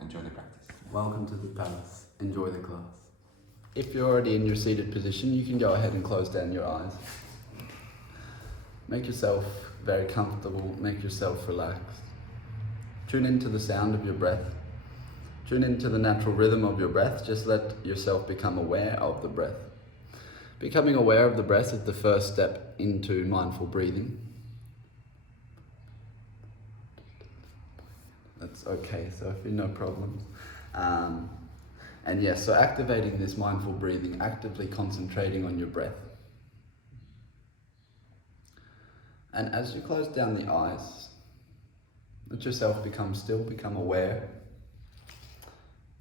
enjoy the practice. Welcome to the palace. Enjoy the class. If you're already in your seated position, you can go ahead and close down your eyes. Make yourself very comfortable, make yourself relaxed. Tune into the sound of your breath. Tune into the natural rhythm of your breath. Just let yourself become aware of the breath. Becoming aware of the breath is the first step into mindful breathing. That's okay, Sophie, no problems. And yes, so activating this mindful breathing, actively concentrating on your breath. And as you close down the eyes, let yourself become still, become aware,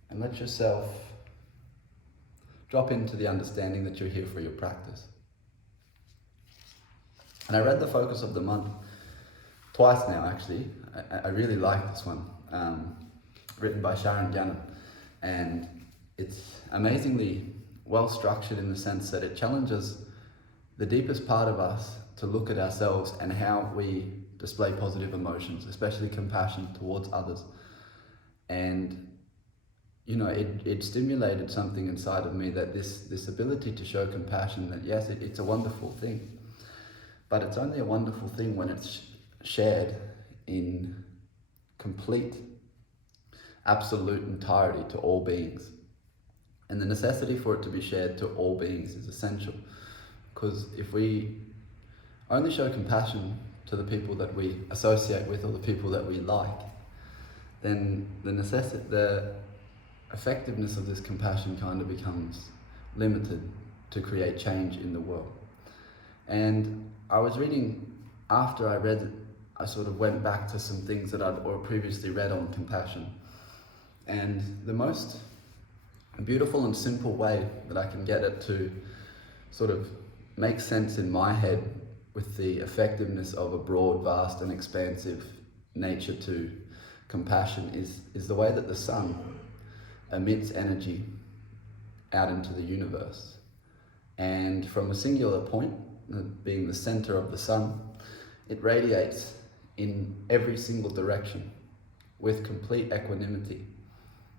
and let yourself drop into the understanding that you're here for your practice. And I read the focus of the month twice now, actually. I really like this one, written by Sharon Gannon, and it's amazingly well structured in the sense that it challenges the deepest part of us to look at ourselves and how we display positive emotions, especially compassion towards others. And you know, it stimulated something inside of me, that this ability to show compassion, that yes, it's a wonderful thing, but it's only a wonderful thing when it's shared in complete, absolute entirety to all beings. And the necessity for it to be shared to all beings is essential, because if we only show compassion to the people that we associate with or the people that we like, then the effectiveness of this compassion kind of becomes limited to create change in the world. And I was reading, after I read it, I sort of went back to some things that I'd previously read on compassion. And the most beautiful and simple way that I can get it to sort of make sense in my head with the effectiveness of a broad, vast and expansive nature to compassion is the way that the sun emits energy out into the universe. And from a singular point, being the center of the sun, it radiates in every single direction with complete equanimity.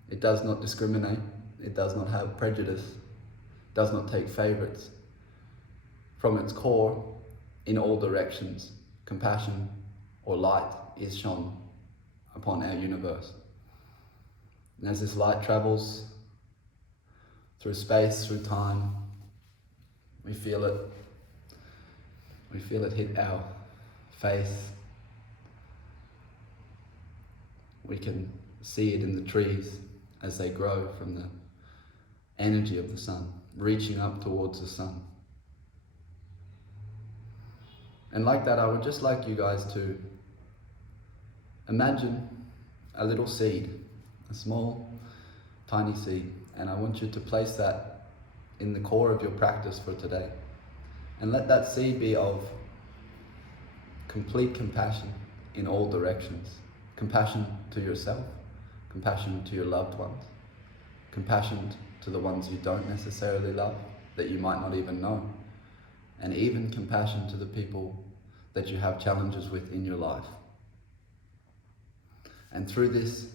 It does not discriminate, it does not have prejudice, does not take favorites. From its core, in all directions, compassion or light is shone upon our universe. And as this light travels through space, through time, we feel it hit our face. We can see it in the trees as they grow from the energy of the sun, reaching up towards the sun. And like that, I would just like you guys to imagine a little seed, a small, tiny seed, and I want you to place that in the core of your practice for today. And let that seed be of complete compassion in all directions. Compassion to yourself, compassion to your loved ones, compassion to the ones you don't necessarily love, that you might not even know, and even compassion to the people that you have challenges with in your life. And through this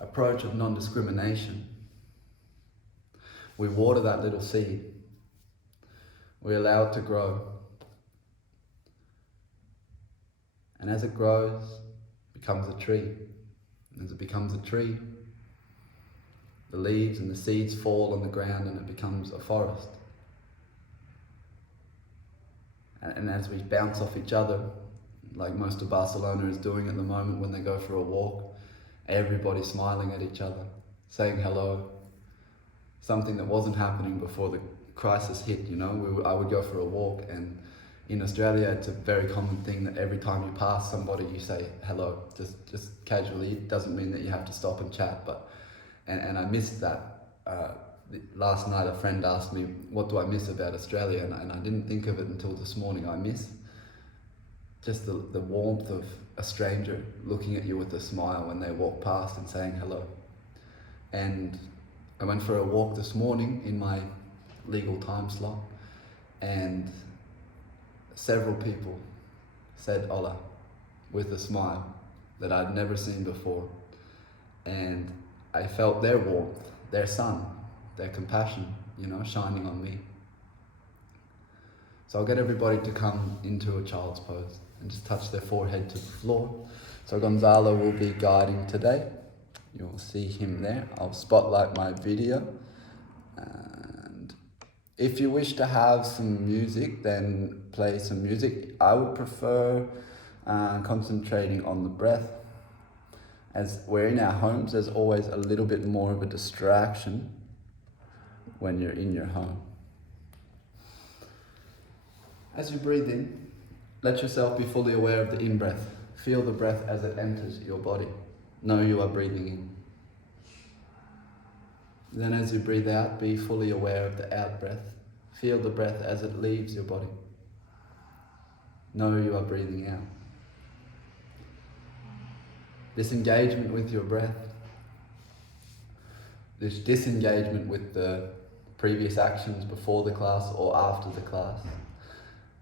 approach of non-discrimination, we water that little seed. We allow it to grow. And as it grows, it becomes a tree. And as it becomes a tree, the leaves and the seeds fall on the ground and it becomes a forest. And as we bounce off each other, like most of Barcelona is doing at the moment when they go for a walk, everybody's smiling at each other, saying hello. Something that wasn't happening before the crisis hit, you know. I would go for a walk, and in Australia it's a very common thing that every time you pass somebody you say hello, just casually. It doesn't mean that you have to stop and chat, but and I missed that. Last night a friend asked me, what do I miss about Australia? And I didn't think of it until this morning. I miss just the warmth of a stranger looking at you with a smile when they walk past and saying hello. And I went for a walk this morning in my legal time slot, and several people said hola with a smile that I'd never seen before. And I felt their warmth, their sun, their compassion, shining on me. So I'll get everybody to come into a child's pose and just touch their forehead to the floor. So Gonzalo will be guiding today. You'll see him there. I'll spotlight my video. And if you wish to have some music, then play some music. I would prefer concentrating on the breath. As we're in our homes, there's always a little bit more of a distraction when you're in your home. As you breathe in, let yourself be fully aware of the in-breath. Feel the breath as it enters your body. Know you are breathing in. Then as you breathe out, be fully aware of the out-breath. Feel the breath as it leaves your body. Know you are breathing out. This engagement with your breath, this disengagement with the previous actions before the class or after the class,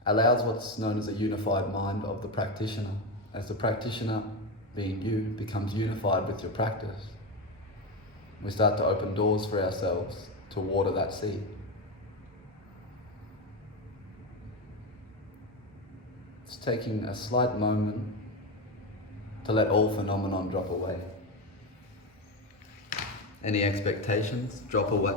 allows what's known as a unified mind of the practitioner. As the practitioner, being you, becomes unified with your practice, we start to open doors for ourselves to water that seed. It's taking a slight moment to let all phenomenon drop away. Any expectations drop away.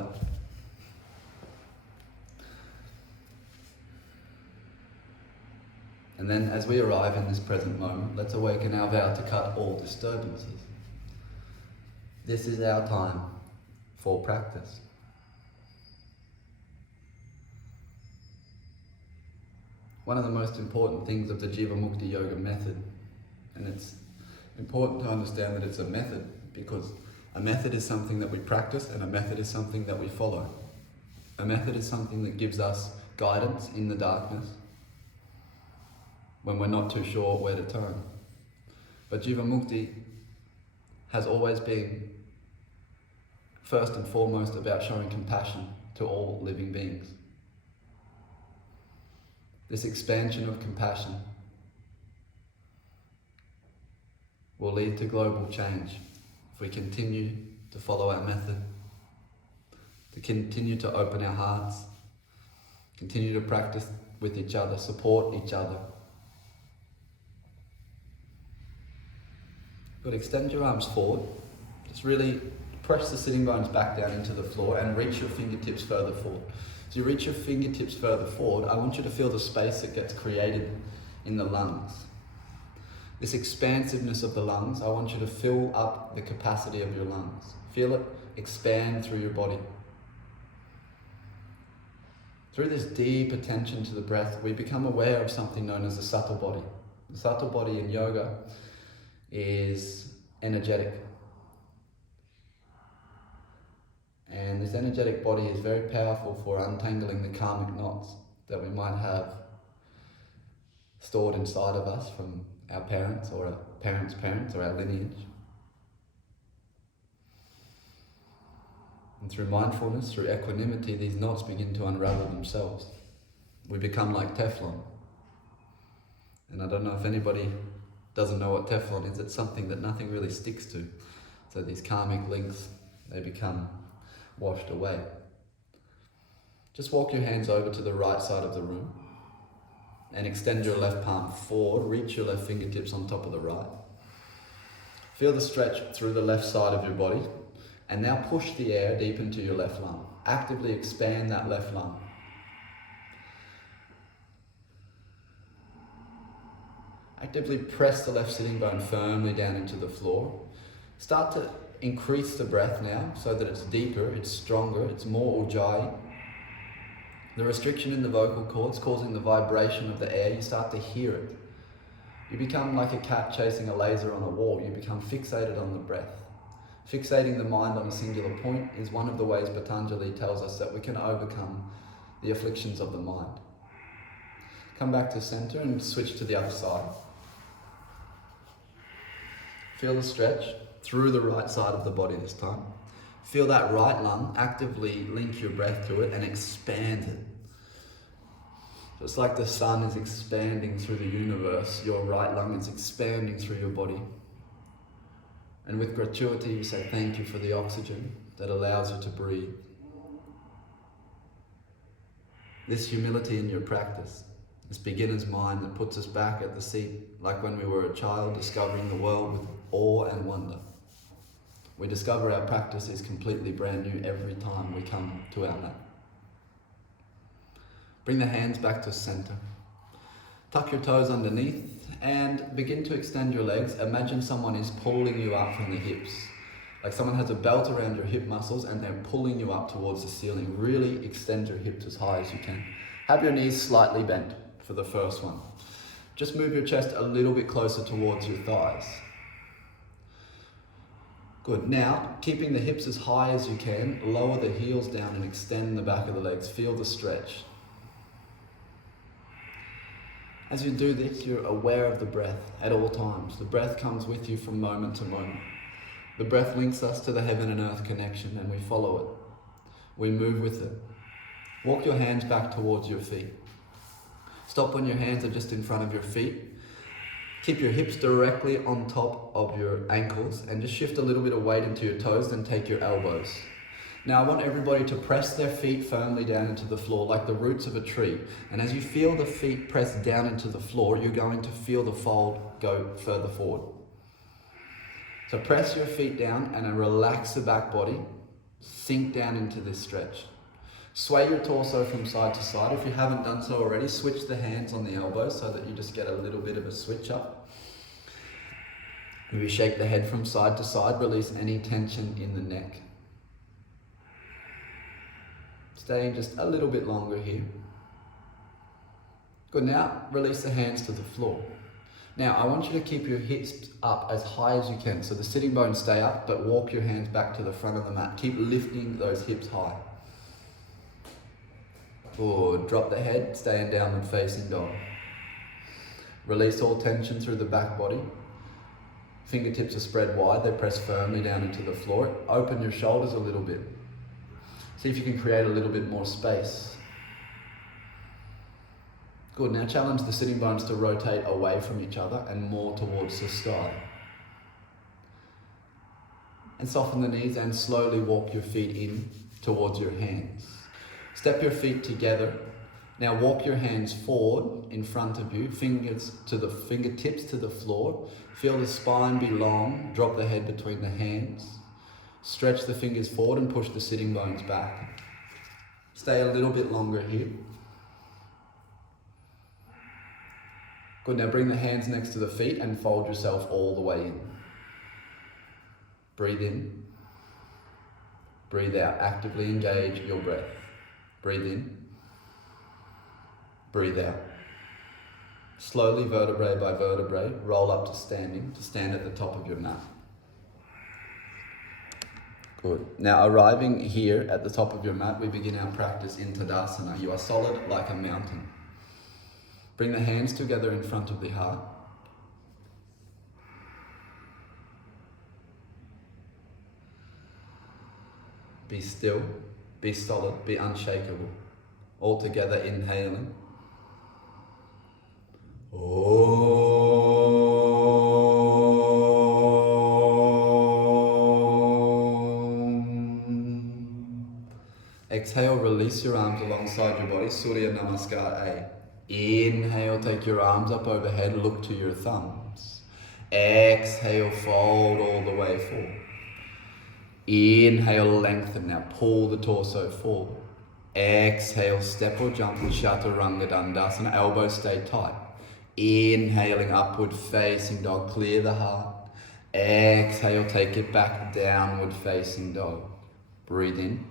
And then as we arrive in this present moment, let's awaken our vow to cut all disturbances. This is our time for practice. One of the most important things of the Jivamukti yoga method, and it's important to understand that it's a method, because a method is something that we practice and a method is something that we follow. A method is something that gives us guidance in the darkness when we're not too sure where to turn. But Jivamukti has always been first and foremost about showing compassion to all living beings. This expansion of compassion will lead to global change if we continue to follow our method, to continue to open our hearts, continue to practice with each other, support each other. But extend your arms forward. Just really press the sitting bones back down into the floor and reach your fingertips further forward. As you reach your fingertips further forward, I want you to feel the space that gets created in the lungs. This expansiveness of the lungs, I want you to fill up the capacity of your lungs. Feel it expand through your body. Through this deep attention to the breath, we become aware of something known as the subtle body. The subtle body in yoga is energetic. And this energetic body is very powerful for untangling the karmic knots that we might have stored inside of us from our parents or our parents' parents or our lineage. And through mindfulness, through equanimity, these knots begin to unravel themselves. We become like Teflon. And I don't know if anybody doesn't know what Teflon is. It's something that nothing really sticks to. So these karmic links, they become washed away. Just walk your hands over to the right side of the room and extend your left palm forward. Reach your left fingertips on top of the right. Feel the stretch through the left side of your body, and now push the air deep into your left lung. Actively expand that left lung. Actively press the left sitting bone firmly down into the floor. Start to increase the breath now so that it's deeper, it's stronger, it's more ujjayi. The restriction in the vocal cords causing the vibration of the air, you start to hear it. You become like a cat chasing a laser on a wall. You become fixated on the breath. Fixating the mind on a singular point is one of the ways Patanjali tells us that we can overcome the afflictions of the mind. Come back to center and switch to the other side. Feel the stretch through the right side of the body this time. Feel that right lung, actively link your breath to it and expand it. Just like the sun is expanding through the universe, your right lung is expanding through your body. And with gratuity, you say thank you for the oxygen that allows you to breathe. This humility in your practice, this beginner's mind that puts us back at the seat, like when we were a child discovering the world with awe and wonder. We discover our practice is completely brand new every time we come to our mat. Bring the hands back to center. Tuck your toes underneath and begin to extend your legs. Imagine someone is pulling you up from the hips. Like someone has a belt around your hip muscles and they're pulling you up towards the ceiling. Really extend your hips as high as you can. Have your knees slightly bent for the first one. Just move your chest a little bit closer towards your thighs. Good. Now, keeping the hips as high as you can, lower the heels down and extend the back of the legs. Feel the stretch. As you do this, you're aware of the breath at all times. The breath comes with you from moment to moment. The breath links us to the heaven and earth connection and we follow it. We move with it. Walk your hands back towards your feet. Stop when your hands are just in front of your feet. Keep your hips directly on top of your ankles and just shift a little bit of weight into your toes, then take your elbows. Now I want everybody to press their feet firmly down into the floor like the roots of a tree. And as you feel the feet press down into the floor, you're going to feel the fold go further forward. So press your feet down and then relax the back body. Sink down into this stretch. Sway your torso from side to side. If you haven't done so already, switch the hands on the elbows so that you just get a little bit of a switch up. Maybe shake the head from side to side, release any tension in the neck. Staying just a little bit longer here. Good, now release the hands to the floor. Now I want you to keep your hips up as high as you can. So the sitting bones stay up, but walk your hands back to the front of the mat. Keep lifting those hips high. Good, drop the head, stay in downward facing dog. Release all tension through the back body. Fingertips are spread wide, they press firmly down into the floor. Open your shoulders a little bit. See if you can create a little bit more space. Good, now challenge the sitting bones to rotate away from each other and more towards the sky. And soften the knees and slowly walk your feet in towards your hands. Step your feet together. Now walk your hands forward in front of you, fingertips to the floor. Feel the spine be long, drop the head between the hands. Stretch the fingers forward and push the sitting bones back. Stay a little bit longer here. Good, now bring the hands next to the feet and fold yourself all the way in. Breathe in. Breathe out. Actively engage your breath. Breathe in. Breathe out. Slowly, vertebrae by vertebrae, roll up to standing, to stand at the top of your mat. Good. Now arriving here at the top of your mat, we begin our practice in Tadasana. You are solid like a mountain. Bring the hands together in front of the heart. Be still, be solid, be unshakable. All together inhaling. Exhale, release your arms alongside your body, Surya Namaskar A. Inhale, take your arms up overhead, look to your thumbs. Exhale, fold all the way forward. Inhale, lengthen, now pull the torso forward. Exhale, step or jump, Chaturanga Dandasana, elbows stay tight. Inhaling, upward facing dog, clear the heart. Exhale, take it back, downward facing dog. Breathe in.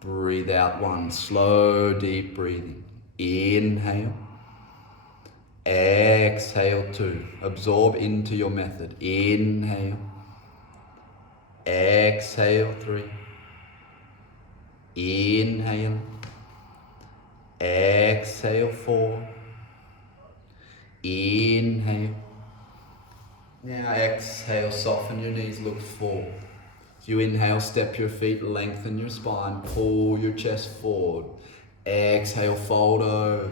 Breathe out, one, slow, deep breathing. Inhale. Exhale, two. Absorb into your method. Inhale. Exhale, three. Inhale. Exhale, four. Inhale. Now exhale, soften your knees, look forward. As you inhale, step your feet, lengthen your spine, pull your chest forward. Exhale, fold over.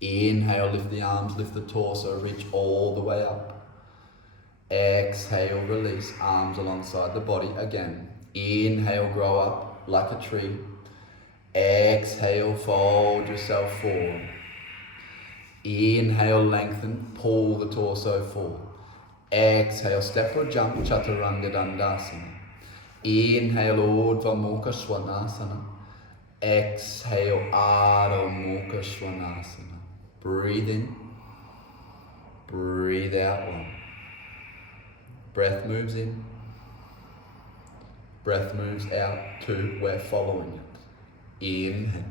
Inhale, lift the arms, lift the torso, reach all the way up. Exhale, release, arms alongside the body again. Inhale, grow up like a tree. Exhale, fold yourself forward. Inhale, lengthen, pull the torso forward. Exhale, step or jump, Chaturanga Dandasana. Inhale, Urdhva Mukha Svanasana. Exhale, Adho Mukha Svanasana. Breathe in, breathe out one. Breath moves in, breath moves out two, we're following it. Inhale.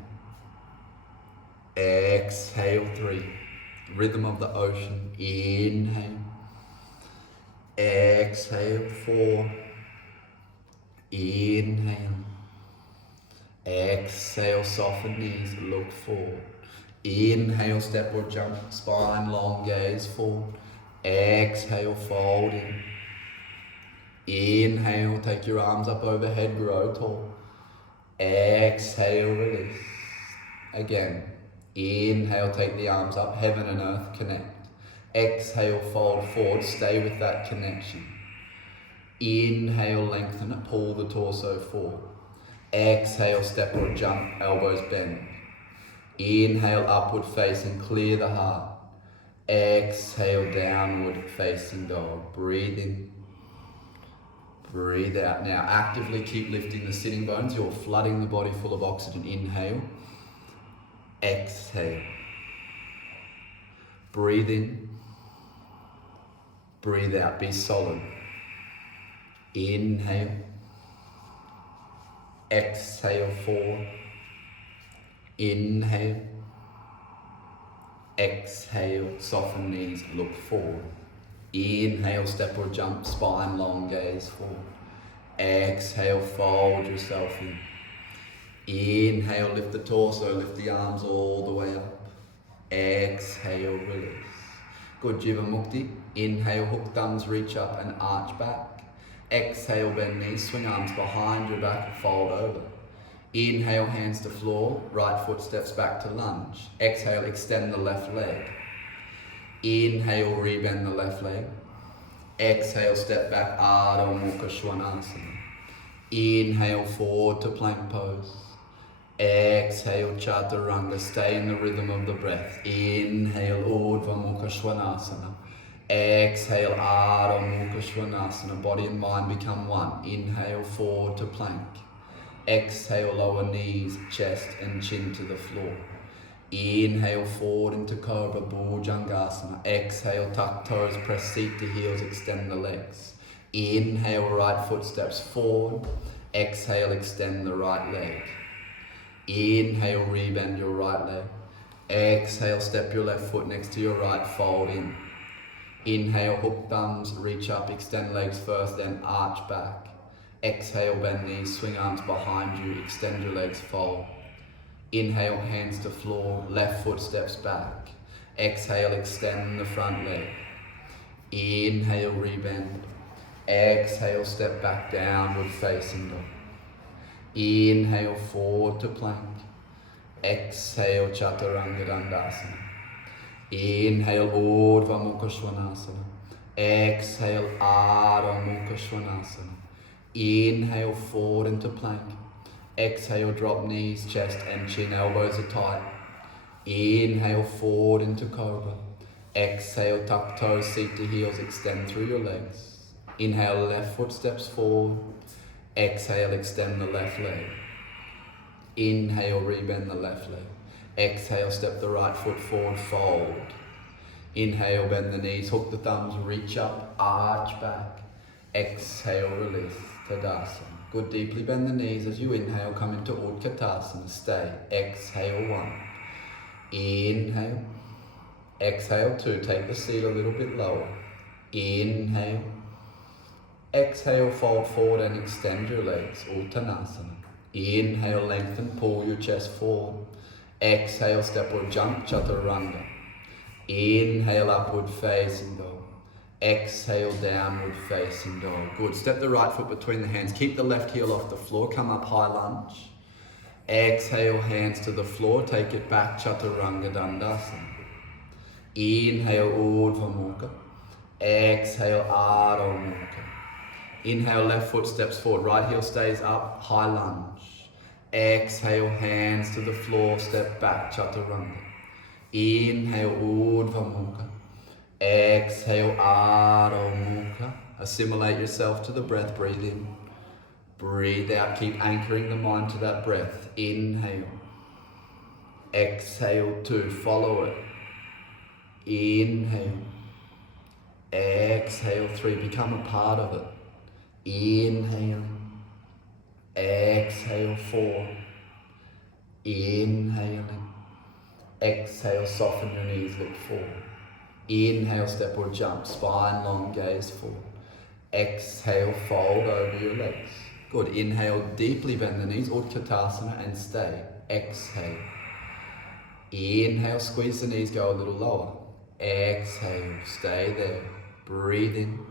Exhale, three. Rhythm of the ocean. Inhale. Exhale, four. Inhale. Exhale, soften knees, look forward. Inhale, step or jump, spine long, gaze forward. Exhale, fold in. Inhale, take your arms up overhead, grow tall. Exhale, release. Again. Inhale, take the arms up, heaven and earth connect. Exhale, fold forward, stay with that connection. Inhale, lengthen it, pull the torso forward. Exhale, step or jump, elbows bend. Inhale, upward facing, clear the heart. Exhale, downward facing dog. Breathe in, breathe out. Now actively keep lifting the sitting bones. You're flooding the body full of oxygen. Inhale. Exhale. Breathe in. Breathe out. Be solid. Inhale. Exhale, forward. Inhale. Exhale, soften knees, look forward. Inhale, step or jump, spine long, gaze forward. Exhale, fold yourself in. Inhale, lift the torso, lift the arms all the way up. Exhale, release. Good, Jivamukti. Inhale, hook thumbs, reach up and arch back. Exhale, bend knees, swing arms behind your back and fold over. Inhale, hands to floor, right foot steps back to lunge. Exhale, extend the left leg. Inhale, rebend the left leg. Exhale, step back, Adho Mukha Svanasana. Inhale, forward to plank pose. Exhale, Chaturanga, stay in the rhythm of the breath. Inhale, Urdhva Mukha Svanasana. Exhale, Adho Mukha Svanasana. Body and mind become one. Inhale, forward to plank. Exhale, lower knees, chest and chin to the floor. Inhale, forward into Cobra, Bhujangasana. Exhale, tuck toes, press seat to heels, extend the legs. Inhale, right foot steps forward. Exhale, extend the right leg. Inhale, rebend your right leg. Exhale, step your left foot next to your right, fold in. Inhale, hook thumbs, reach up, extend legs first, then arch back. Exhale, bend knees, swing arms behind you, extend your legs, fold. Inhale, hands to floor, left foot steps back. Exhale, extend the front leg. Inhale, rebend. Exhale, step back, downward facing dog. Inhale, forward to plank. Exhale, Chaturanga Dandasana. Inhale, Urdhva Mukha Svanasana. Exhale, Adho Mukha Svanasana. Inhale, forward into plank. Exhale, drop knees, chest and chin, elbows are tight. Inhale, forward into Cobra. Exhale, tuck toes, seat to heels, extend through your legs. Inhale, left foot steps forward. Exhale, extend the left leg. Inhale, rebend the left leg. Exhale, step the right foot forward, fold. Inhale, bend the knees, hook the thumbs, reach up, arch back. Exhale, release, Tadasana. Good, deeply bend the knees as you inhale, come into Utkatasana, stay. Exhale, one. Inhale. Exhale, two, take the seat a little bit lower. Inhale. Exhale, fold forward and extend your legs, Uttanasana. Inhale, lengthen, pull your chest forward. Exhale, step or jump, Chaturanga. Inhale, upward facing dog. Exhale, downward facing dog. Good. Step the right foot between the hands. Keep the left heel off the floor. Come up, high lunge. Exhale, hands to the floor. Take it back, Chaturanga Dandasana. Inhale, Urdhva Mukha. Exhale, Adho Mukha. Inhale, left foot steps forward, right heel stays up, high lunge. Exhale, hands to the floor, step back, Chaturanga. Inhale, Urdhva Mukha. Exhale, Adho Mukha. Assimilate yourself to the breath, breathe in. Breathe out, keep anchoring the mind to that breath. Inhale. Exhale, 2, follow it. Inhale. Exhale, 3, become a part of it. Inhale. Exhale, 4. Inhaling. Exhale, soften your knees, look forward. Inhale, step or jump, spine long, gaze forward. Exhale, fold over your legs. Good. Inhale, deeply bend the knees, Utkatasana, and stay. Exhale. Inhale, squeeze the knees, go a little lower. Exhale, stay there. Breathe in.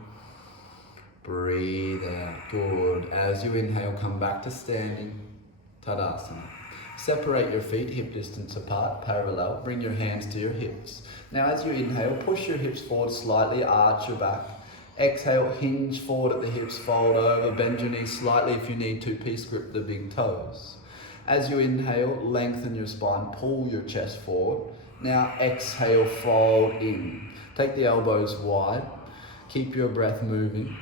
Breathe out. Good. As you inhale, come back to standing. Tadasana. Separate your feet hip distance apart, parallel. Bring your hands to your hips. Now as you inhale, push your hips forward slightly, arch your back. Exhale, hinge forward at the hips, fold over, bend your knees slightly if you need to, peace grip the big toes. As you inhale, lengthen your spine, pull your chest forward. Now exhale, fold in. Take the elbows wide, keep your breath moving.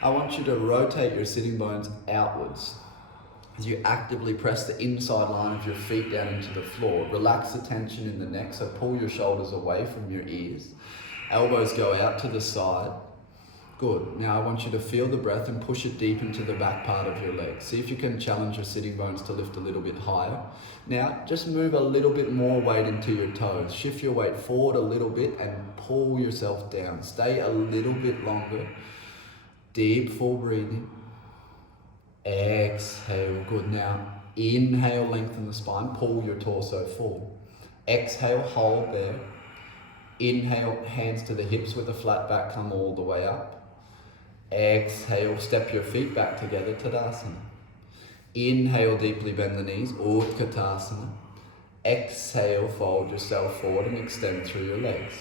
I want you to rotate your sitting bones outwards as you actively press the inside line of your feet down into the floor. Relax the tension in the neck, so pull your shoulders away from your ears. Elbows go out to the side. Good. Now I want you to feel the breath and push it deep into the back part of your legs. See if you can challenge your sitting bones to lift a little bit higher. Now just move a little bit more weight into your toes. Shift your weight forward a little bit and pull yourself down. Stay a little bit longer. Deep full breathing. Exhale. Good. Now inhale, lengthen the spine, pull your torso forward. Exhale, hold there. Inhale, hands to the hips with a flat back, come all the way up. Exhale, step your feet back together, Tadasana. Inhale, deeply bend the knees, Utkatasana. Exhale, fold yourself forward and extend through your legs.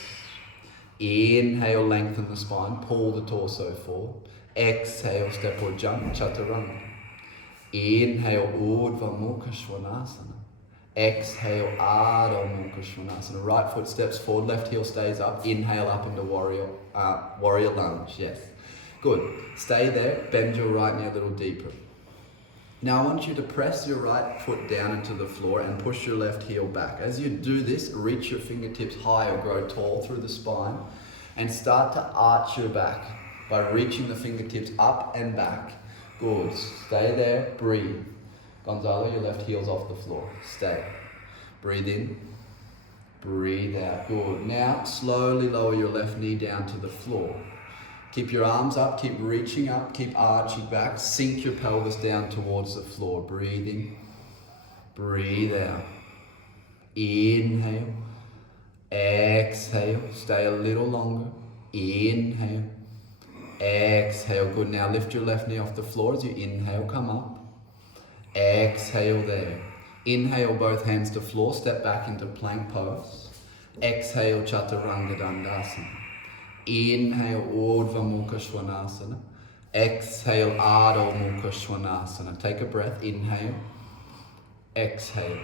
Inhale, lengthen the spine, pull the torso forward. Exhale, step or jump, Chaturanga. Inhale, Urdhva Svanasana. Exhale, Adho Mukha Svanasana. Right foot steps forward, left heel stays up. Inhale up into warrior lunge, yes. Good. Stay there, bend your right knee a little deeper. Now I want you to press your right foot down into the floor and push your left heel back. As you do this, reach your fingertips high or grow tall through the spine and start to arch your back by reaching the fingertips up and back. Good. Stay there, breathe. Gonzalo, your left heel's off the floor. Stay. Breathe in. Breathe out. Good. Now slowly lower your left knee down to the floor. Keep your arms up, keep reaching up, keep arching back. Sink your pelvis down towards the floor. Breathe in. Breathe out. Inhale. Exhale. Stay a little longer. Inhale. Exhale. Good. Now lift your left knee off the floor as you inhale. Come up. Exhale there. Inhale, both hands to floor. Step back into plank pose. Exhale, Chaturanga Dandasana. Inhale, Urdhva Mukha Svanasana. Exhale, Adho Mukha Svanasana. Take a breath. Inhale. Exhale.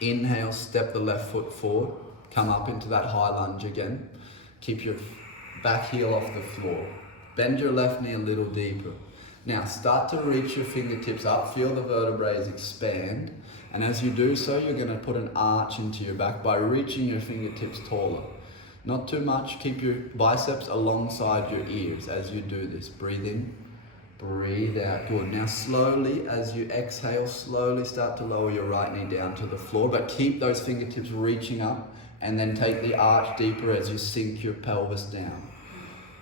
Inhale, step the left foot forward. Come up into that high lunge again. Keep your back heel off the floor. Bend your left knee a little deeper. Now start to reach your fingertips up. Feel the vertebrae expand. And as you do so, you're going to put an arch into your back by reaching your fingertips taller. Not too much. Keep your biceps alongside your ears as you do this. Breathe in, breathe out. Good. Now slowly, as you exhale, slowly start to lower your right knee down to the floor, but keep those fingertips reaching up and then take the arch deeper as you sink your pelvis down.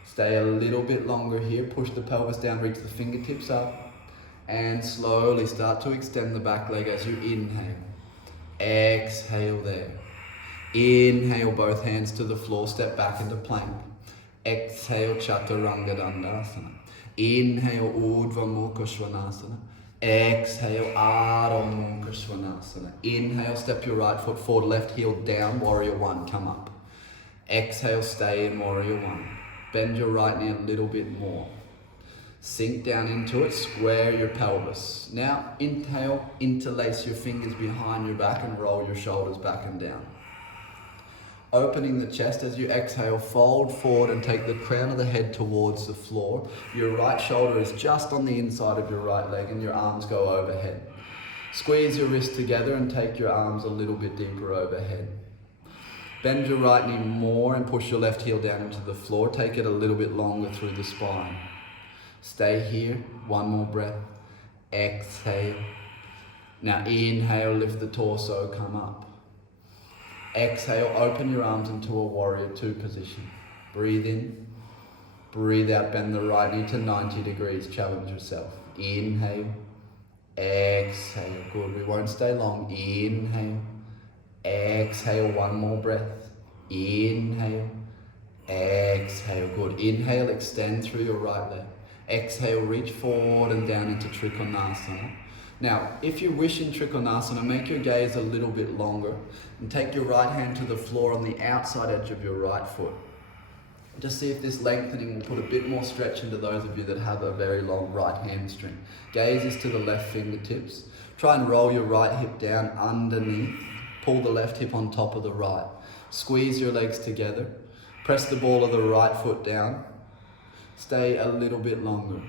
Stay a little bit longer here. Push the pelvis down, reach the fingertips up, and slowly start to extend the back leg as you inhale. Exhale there. Inhale, both hands to the floor, step back into plank. Exhale, Chaturanga Dandasana. Inhale, Urdhva Mukha Svanasana. Exhale, Adho Mukha Svanasana. Inhale, step your right foot forward, left heel down, warrior one, come up. Exhale, stay in warrior one. Bend your right knee a little bit more. Sink down into it, square your pelvis. Now inhale, interlace your fingers behind your back and roll your shoulders back and down. Opening the chest as you exhale, fold forward and take the crown of the head towards the floor. Your right shoulder is just on the inside of your right leg and your arms go overhead. Squeeze your wrists together and take your arms a little bit deeper overhead. Bend your right knee more and push your left heel down into the floor. Take it a little bit longer through the spine. Stay here, one more breath. Exhale. Now inhale, lift the torso, come up. Exhale, open your arms into a warrior two position. Breathe in, breathe out, bend the right knee to 90 degrees, challenge yourself. Inhale, exhale, good, we won't stay long. Inhale, exhale, one more breath. Inhale, exhale, good. Inhale, extend through your right leg. Exhale, reach forward and down into Trikonasana. Now, if you wish in Trikonasana, make your gaze a little bit longer and take your right hand to the floor on the outside edge of your right foot. Just see if this lengthening will put a bit more stretch into those of you that have a very long right hamstring. Gaze is to the left fingertips. Try and roll your right hip down underneath. Pull the left hip on top of the right. Squeeze your legs together. Press the ball of the right foot down. Stay a little bit longer.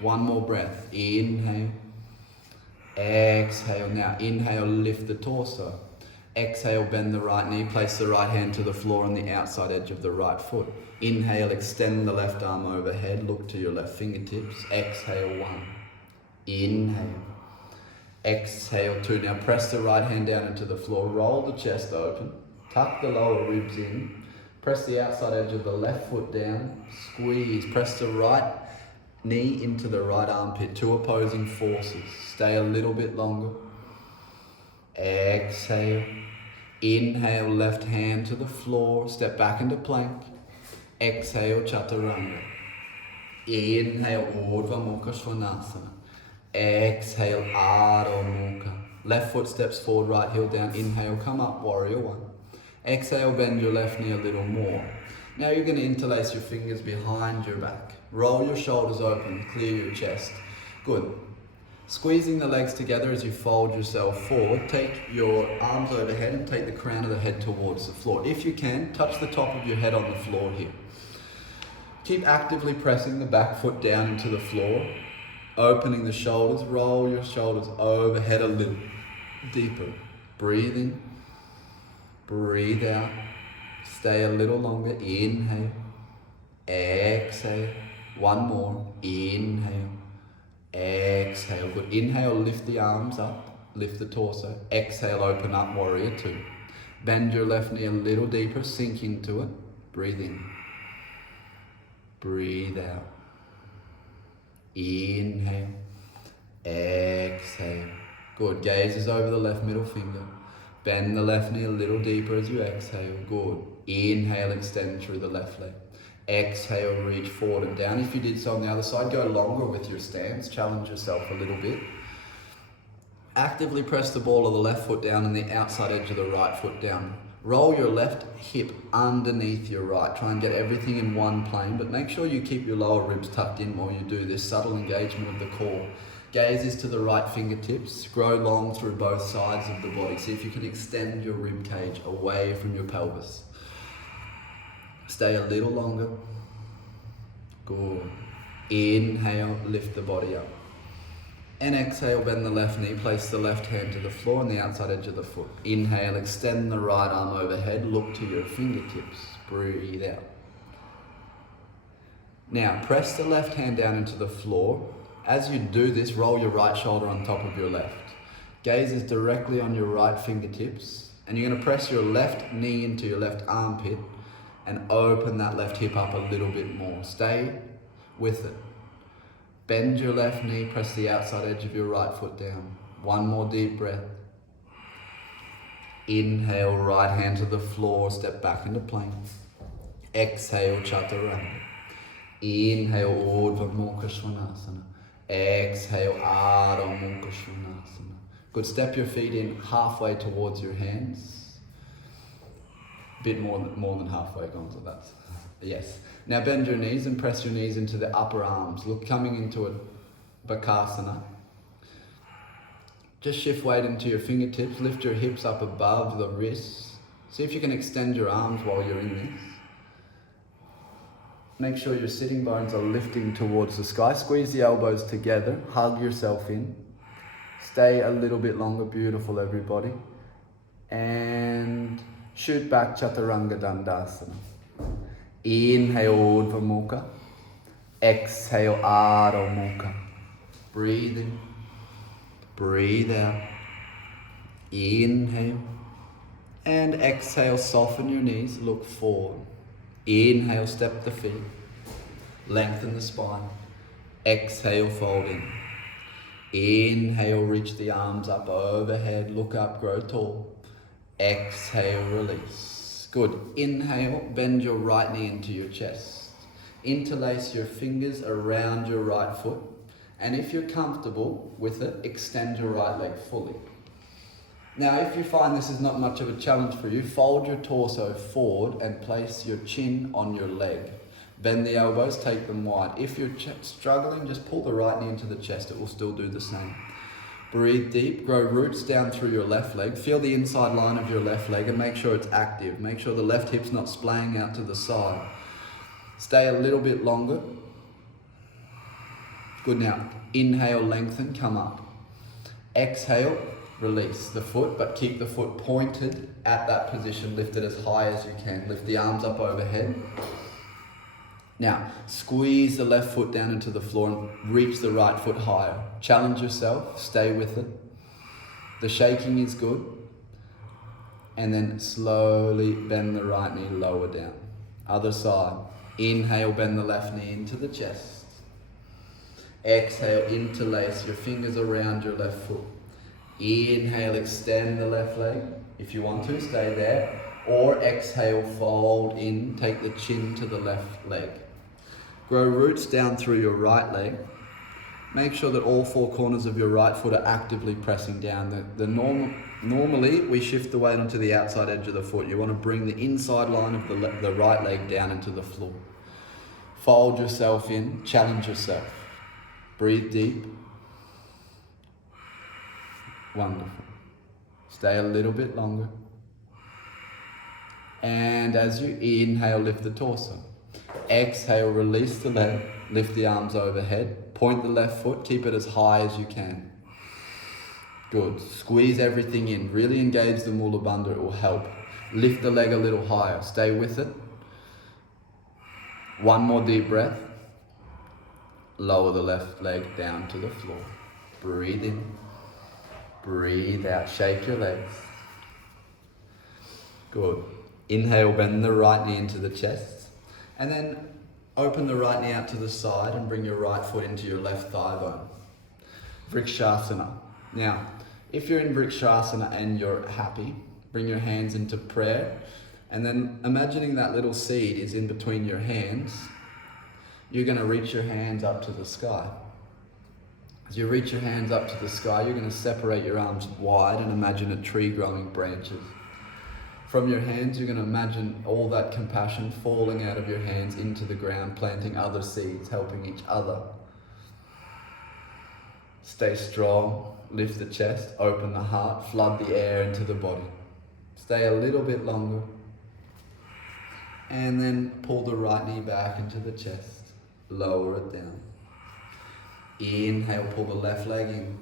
One more breath. Inhale. Exhale. Now inhale, lift the torso. Exhale, bend the right knee. Place the right hand to the floor on the outside edge of the right foot. Inhale, extend the left arm overhead. Look to your left fingertips. Exhale, one. Inhale. Exhale, two. Now press the right hand down into the floor. Roll the chest open. Tuck the lower ribs in. Press the outside edge of the left foot down. Squeeze. Press the right knee into the right armpit. Two opposing forces. Stay a little bit longer. Exhale. Inhale, left hand to the floor. Step back into plank. Exhale, Chaturanga. Inhale, Urdhva Mukha Svanasana. Exhale, Adho Mukha. Left foot steps forward, right heel down. Inhale, come up, warrior one. Exhale, bend your left knee a little more. Now you're going to interlace your fingers behind your back. Roll your shoulders open, clear your chest. Good. Squeezing the legs together as you fold yourself forward. Take your arms overhead and take the crown of the head towards the floor. If you can, touch the top of your head on the floor here. Keep actively pressing the back foot down into the floor. Opening the shoulders, roll your shoulders overhead a little deeper. Breathe in. Breathe out. Stay a little longer. Inhale. Exhale. One more. Inhale. Exhale. Good. Inhale, lift the arms up. Lift the torso. Exhale, open up, warrior two. Bend your left knee a little deeper. Sink into it. Breathe in. Breathe out. Inhale. Exhale. Good. Gaze is over the left middle finger. Bend the left knee a little deeper as you exhale. Good. Inhale, extend through the left leg. Exhale, reach forward and down. If you did so on the other side, go longer with your stance. Challenge yourself a little bit. Actively press the ball of the left foot down and the outside edge of the right foot down. Roll your left hip underneath your right. Try and get everything in one plane, but make sure you keep your lower ribs tucked in while you do this. Subtle engagement of the core. Gaze is to the right fingertips. Grow long through both sides of the body. See if you can extend your rib cage away from your pelvis. Stay a little longer. Good. Inhale, lift the body up. And exhale, bend the left knee. Place the left hand to the floor on the outside edge of the foot. Inhale, extend the right arm overhead. Look to your fingertips. Breathe out. Now, press the left hand down into the floor. As you do this, roll your right shoulder on top of your left. Gaze is directly on your right fingertips. And you're going to press your left knee into your left armpit and open that left hip up a little bit more. Stay with it. Bend your left knee, press the outside edge of your right foot down. One more deep breath. Inhale, right hand to the floor, step back into plank. Exhale, Chaturanga. Inhale, Urdhva Mukha Svanasana. Exhale, Adho Mukha Svanasana. Good, step your feet in halfway towards your hands. Bit more than halfway gone, so Yes. Now bend your knees and press your knees into the upper arms. Look, coming into a Bakasana. Just shift weight into your fingertips. Lift your hips up above the wrists. See if you can extend your arms while you're in this. Make sure your sitting bones are lifting towards the sky. Squeeze the elbows together. Hug yourself in. Stay a little bit longer. Beautiful, everybody. And shoot back, Chaturanga Dandasana. Inhale, Urdhva Mukha. Exhale, Adho Mukha. Breathe in. Breathe out. Inhale. And exhale, soften your knees. Look forward. Inhale, step the feet. Lengthen the spine. Exhale, fold in. Inhale, reach the arms up overhead. Look up, grow tall. Exhale, release. Good. Inhale, bend your right knee into your chest. Interlace your fingers around your right foot. And if you're comfortable with it, extend your right leg fully. Now, if you find this is not much of a challenge for you, fold your torso forward and place your chin on your leg. Bend the elbows, take them wide. If you're struggling, just pull the right knee into the chest. It will still do the same. Breathe deep, grow roots down through your left leg. Feel the inside line of your left leg and make sure it's active. Make sure the left hip's not splaying out to the side. Stay a little bit longer. Good. Now, inhale, lengthen, come up. Exhale, release the foot, but keep the foot pointed at that position. Lift it as high as you can. Lift the arms up overhead. Now, squeeze the left foot down into the floor and reach the right foot higher. Challenge yourself, stay with it. The shaking is good. And then slowly bend the right knee lower down. Other side. Inhale, bend the left knee into the chest. Exhale, interlace your fingers around your left foot. Inhale, extend the left leg. If you want to, stay there. Or exhale, fold in, take the chin to the left leg. Grow roots down through your right leg. Make sure that all four corners of your right foot are actively pressing down. Normally, we shift the weight onto the outside edge of the foot. You want to bring the inside line of the right leg down into the floor. Fold yourself in, challenge yourself. Breathe deep. Wonderful. Stay a little bit longer. And as you inhale, lift the torso. Exhale, release the leg. Lift the arms overhead. Point the left foot. Keep it as high as you can. Good. Squeeze everything in. Really engage the Mula Bandha. It will help. Lift the leg a little higher. Stay with it. One more deep breath. Lower the left leg down to the floor. Breathe in. Breathe out. Shake your legs. Good. Inhale, bend the right knee into the chest. And then open the right knee out to the side and bring your right foot into your left thigh bone. Vrikshasana. Now, if you're in Vrikshasana and you're happy, bring your hands into prayer. And then imagining that little seed is in between your hands, you're going to reach your hands up to the sky. As you reach your hands up to the sky, you're going to separate your arms wide and imagine a tree growing branches. From your hands, you're going to imagine all that compassion falling out of your hands into the ground, planting other seeds, helping each other. Stay strong, lift the chest, open the heart, flood the air into the body. Stay a little bit longer. And then pull the right knee back into the chest. Lower it down. Inhale, pull the left leg in.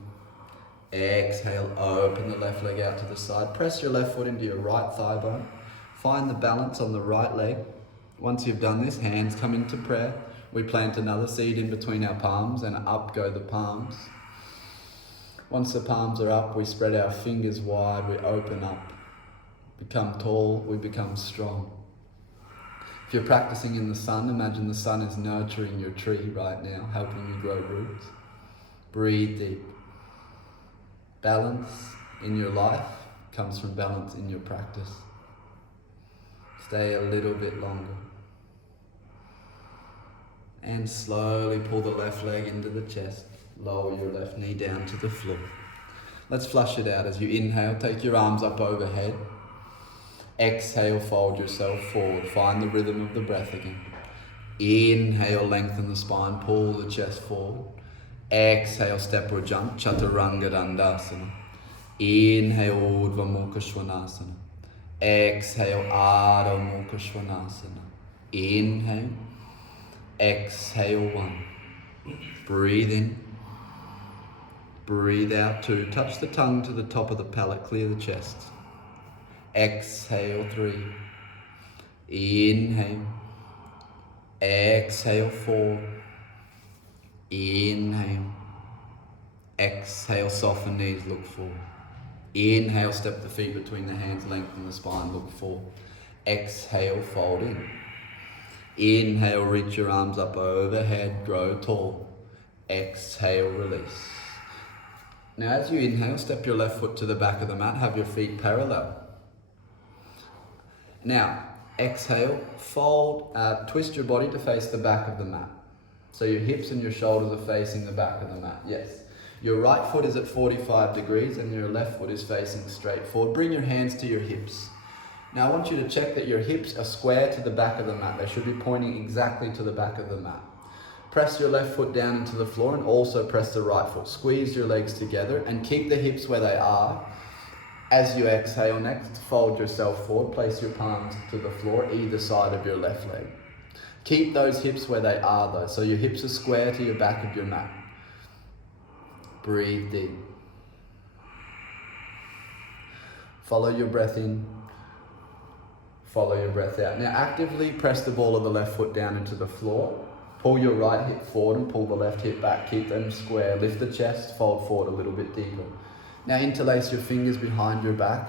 Exhale, open the left leg out to the side. Press your left foot into your right thigh bone. Find the balance on the right leg. Once you've done this, hands come into prayer. We plant another seed in between our palms and up go the palms. Once the palms are up, we spread our fingers wide, we open up. Become tall, we become strong. If you're practicing in the sun, imagine the sun is nurturing your tree right now, helping you grow roots. Breathe deep. Balance in your life comes from balance in your practice. Stay a little bit longer. And slowly pull the left leg into the chest. Lower your left knee down to the floor. Let's flush it out. As you inhale, take your arms up overhead. Exhale, fold yourself forward. Find the rhythm of the breath again. Inhale, lengthen the spine, pull the chest forward. Exhale, step or jump, Chaturanga Dandasana. Inhale, Urdhva Mukha Svanasana. Exhale, Adho Mukha Svanasana. Inhale. Exhale, 1. Breathe in. Breathe out, 2. Touch the tongue to the top of the palate, clear the chest. Exhale, 3. Inhale. Exhale, 4. Inhale. Exhale, soften knees, look forward. Inhale, step the feet between the hands, lengthen the spine, look forward. Exhale, fold in. Inhale, reach your arms up overhead, grow tall. Exhale, release. Now as you inhale, step your left foot to the back of the mat, have your feet parallel. Now, exhale, fold, twist your body to face the back of the mat. So your hips and your shoulders are facing the back of the mat, yes. Your right foot is at 45 degrees and your left foot is facing straight forward. Bring your hands to your hips. Now I want you to check that your hips are square to the back of the mat. They should be pointing exactly to the back of the mat. Press your left foot down into the floor and also press the right foot. Squeeze your legs together and keep the hips where they are. As you exhale next, fold yourself forward. Place your palms to the floor, either side of your left leg. Keep those hips where they are though, so your hips are square to your back of your mat. Breathe deep. Follow your breath in. Follow your breath out. Now actively press the ball of the left foot down into the floor. Pull your right hip forward and pull the left hip back. Keep them square. Lift the chest, fold forward a little bit deeper. Now interlace your fingers behind your back.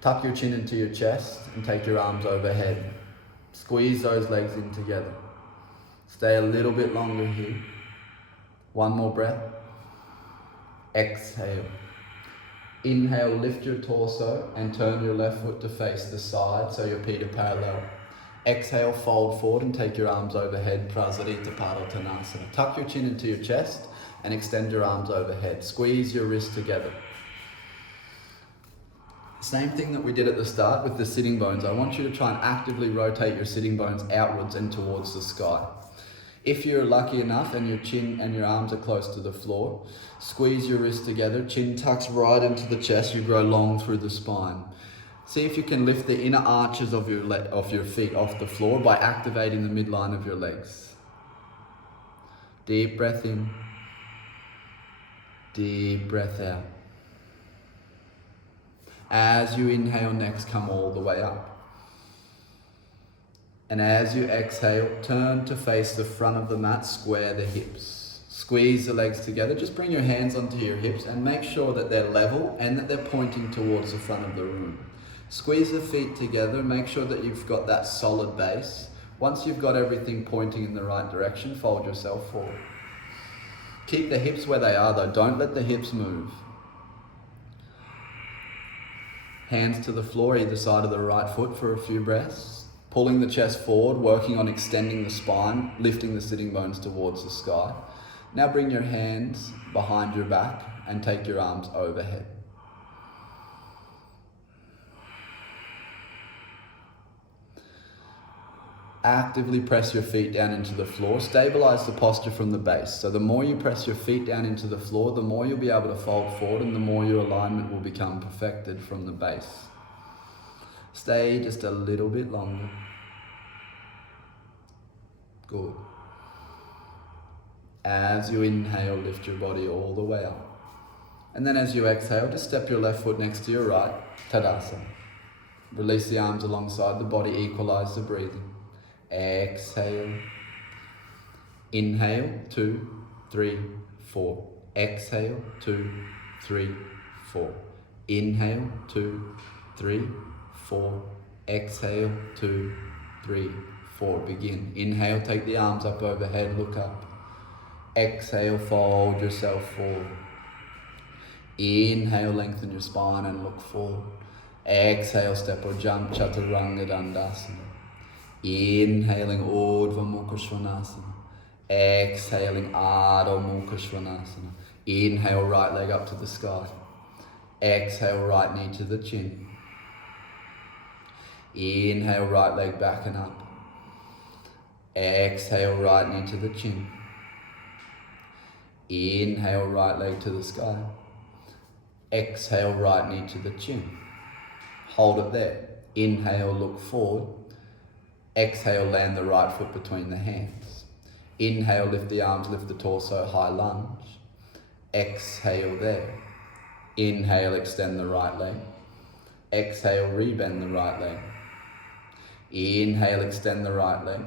Tuck your chin into your chest and take your arms overhead. Squeeze those legs in together. Stay a little bit longer here. One more breath. Exhale. Inhale, lift your torso and turn your left foot to face the side so your feet are parallel. Exhale, fold forward and take your arms overhead, Prasarita Padottanasana. Tuck your chin into your chest and extend your arms overhead. Squeeze your wrists together. Same thing that we did at the start with the sitting bones. I want you to try and actively rotate your sitting bones outwards and towards the sky. If you're lucky enough and your chin and your arms are close to the floor, squeeze your wrists together, chin tucks right into the chest, you grow long through the spine. See if you can lift the inner arches of your feet off the floor by activating the midline of your legs. Deep breath in. Deep breath out. As you inhale next, come all the way up. And as you exhale, turn to face the front of the mat, square the hips. Squeeze the legs together, just bring your hands onto your hips and make sure that they're level and that they're pointing towards the front of the room. Squeeze the feet together, make sure that you've got that solid base. Once you've got everything pointing in the right direction, fold yourself forward. Keep the hips where they are though, don't let the hips move. Hands to the floor, either side of the right foot for a few breaths. Pulling the chest forward, working on extending the spine, lifting the sitting bones towards the sky. Now bring your hands behind your back and take your arms overhead. Actively press your feet down into the floor. Stabilize the posture from the base. So the more you press your feet down into the floor, the more you'll be able to fold forward and the more your alignment will become perfected from the base. Stay just a little bit longer. Good. As you inhale, lift your body all the way up. And then as you exhale, just step your left foot next to your right, Tadasana. Release the arms alongside the body, equalize the breathing. Exhale. Inhale, 2, 3, 4. Exhale, 2, 3, 4. Inhale, 2, 3, 4. Exhale, 2, 3, 4. Begin. Inhale, take the arms up overhead, look up. Exhale, fold yourself forward. Inhale, lengthen your spine and look forward. Exhale, step or jump, Chaturanga Dandasana. Inhaling Urdhva Mukha Svanasana. Exhaling Adho Mukha Svanasana. Inhale, right leg up to the sky. Exhale, right knee to the chin. Inhale, right leg back and up. Exhale, right knee to the chin. Inhale, right leg to the sky. Exhale, right knee to the chin. Hold it there. Inhale, look forward. Exhale, land the right foot between the hands. Inhale, lift the arms, lift the torso, high lunge. Exhale there. Inhale, extend the right leg. Exhale, rebend the right leg. Inhale, extend the right leg.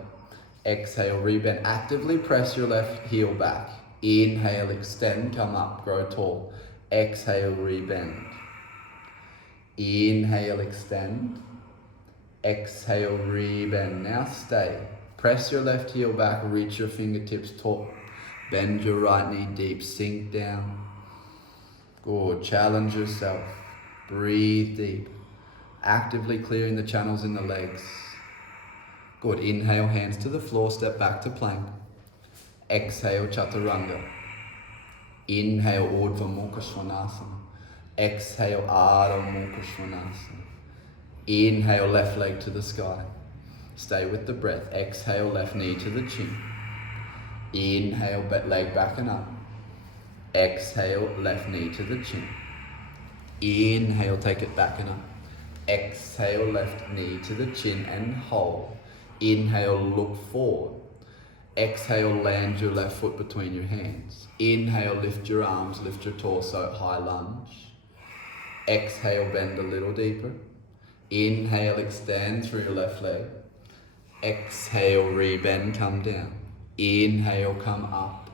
Exhale, rebend. Actively press your left heel back. Inhale, extend, come up, grow tall. Exhale, rebend. Inhale, extend. Exhale, rebend. Now stay. Press your left heel back, reach your fingertips tall. Bend your right knee deep, sink down. Good, challenge yourself. Breathe deep. Actively clearing the channels in the legs. Good, inhale, hands to the floor, step back to plank. Exhale, chaturanga. Inhale, urdhva mukha svanasana. Exhale, adho mukha svanasana. Inhale, left leg to the sky. Stay with the breath. Exhale, left knee to the chin. Inhale, leg back and up. Exhale, left knee to the chin. Inhale, take it back and up. Exhale, left knee to the chin and hold. Inhale, look forward. Exhale, land your left foot between your hands. Inhale, lift your arms, lift your torso, high lunge. Exhale, bend a little deeper. Inhale, extend through your left leg. Exhale, rebend, come down. Inhale, come up.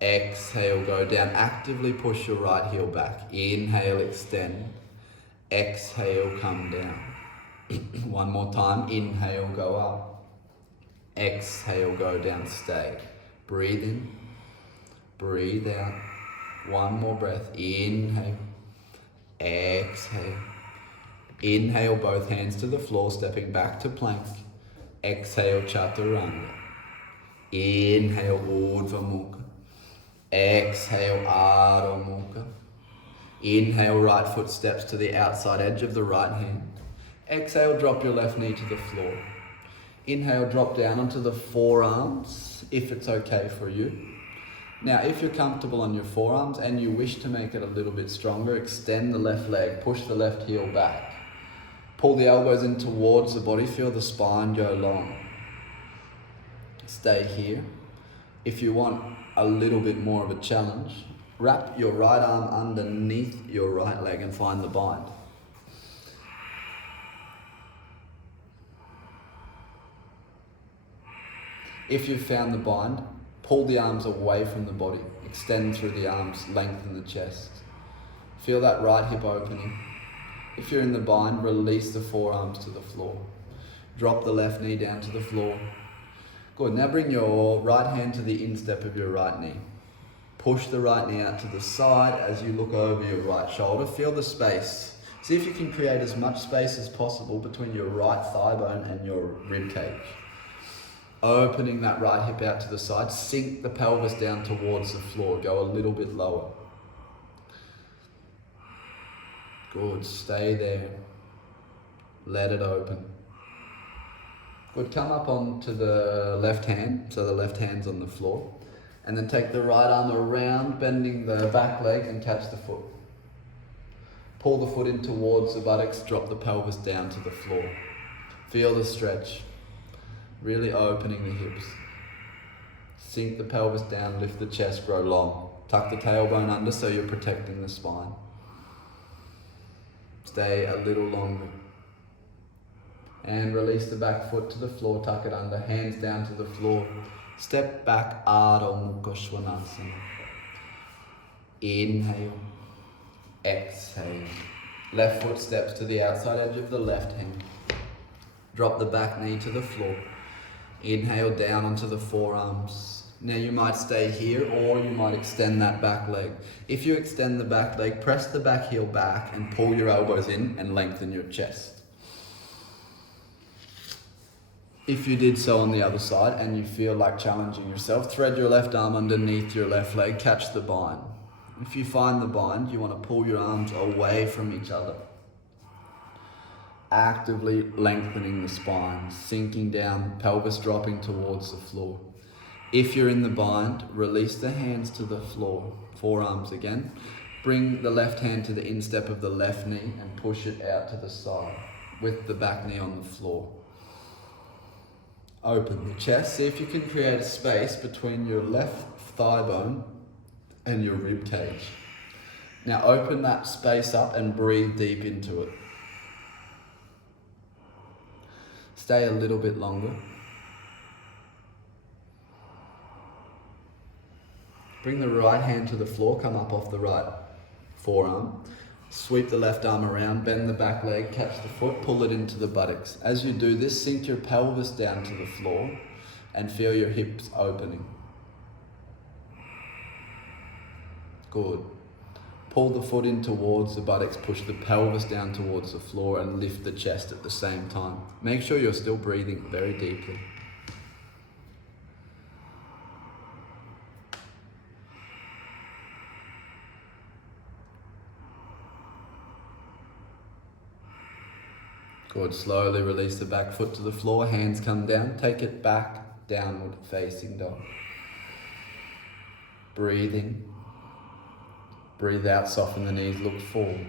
Exhale, go down. Actively push your right heel back. Inhale, extend. Exhale, come down. One more time. Inhale, go up. Exhale, go down. Stay. Breathe in. Breathe out. One more breath. Inhale. Exhale. Inhale, both hands to the floor, stepping back to plank. Exhale, chaturanga. Inhale, urdhva mukha. Exhale, adho mukha. Inhale, right foot steps to the outside edge of the right hand. Exhale, drop your left knee to the floor. Inhale, drop down onto the forearms, if it's okay for you. Now, if you're comfortable on your forearms and you wish to make it a little bit stronger, extend the left leg, push the left heel back. Pull the elbows in towards the body, feel the spine go long. Stay here. If you want a little bit more of a challenge, wrap your right arm underneath your right leg and find the bind. If you've found the bind, pull the arms away from the body. Extend through the arms, lengthen the chest. Feel that right hip opening. If you're in the bind, release the forearms to the floor. Drop the left knee down to the floor. Good, now bring your right hand to the instep of your right knee. Push the right knee out to the side as you look over your right shoulder. Feel the space. See if you can create as much space as possible between your right thigh bone and your rib cage. Opening that right hip out to the side. Sink the pelvis down towards the floor. Go a little bit lower. Good, stay there. Let it open. Good, come up onto the left hand, so the left hand's on the floor. And then take the right arm around, bending the back leg and catch the foot. Pull the foot in towards the buttocks, drop the pelvis down to the floor. Feel the stretch. Really opening the hips. Sink the pelvis down, lift the chest, grow long. Tuck the tailbone under so you're protecting the spine. Stay a little longer. And release the back foot to the floor, tuck it under, hands down to the floor. Step back, Adho Mukha Svanasana. Inhale, exhale. Left foot steps to the outside edge of the left hand. Drop the back knee to the floor. Inhale down onto the forearms. Now you might stay here or you might extend that back leg. If you extend the back leg, press the back heel back and pull your elbows in and lengthen your chest. If you did so on the other side and you feel like challenging yourself, thread your left arm underneath your left leg, catch the bind. If you find the bind, you want to pull your arms away from each other. actively lengthening the spine, sinking down, pelvis dropping towards the floor. If you're in the bind, release the hands to the floor, forearms again. Bring the left hand to the instep of the left knee and push it out to the side with the back knee on the floor. Open the chest. See if you can create a space between your left thigh bone and your rib cage. Now open that space up and breathe deep into it. Stay a little bit longer. Bring the right hand to the floor, come up off the right forearm. Sweep the left arm around, bend the back leg, catch the foot, pull it into the buttocks. As you do this, sink your pelvis down to the floor and feel your hips opening. Good. Pull the foot in towards the buttocks, push the pelvis down towards the floor and lift the chest at the same time. Make sure you're still breathing very deeply. Good. Slowly release the back foot to the floor, hands come down, take it back, downward facing dog. Breathe in. Breathe out, soften the knees, look forward.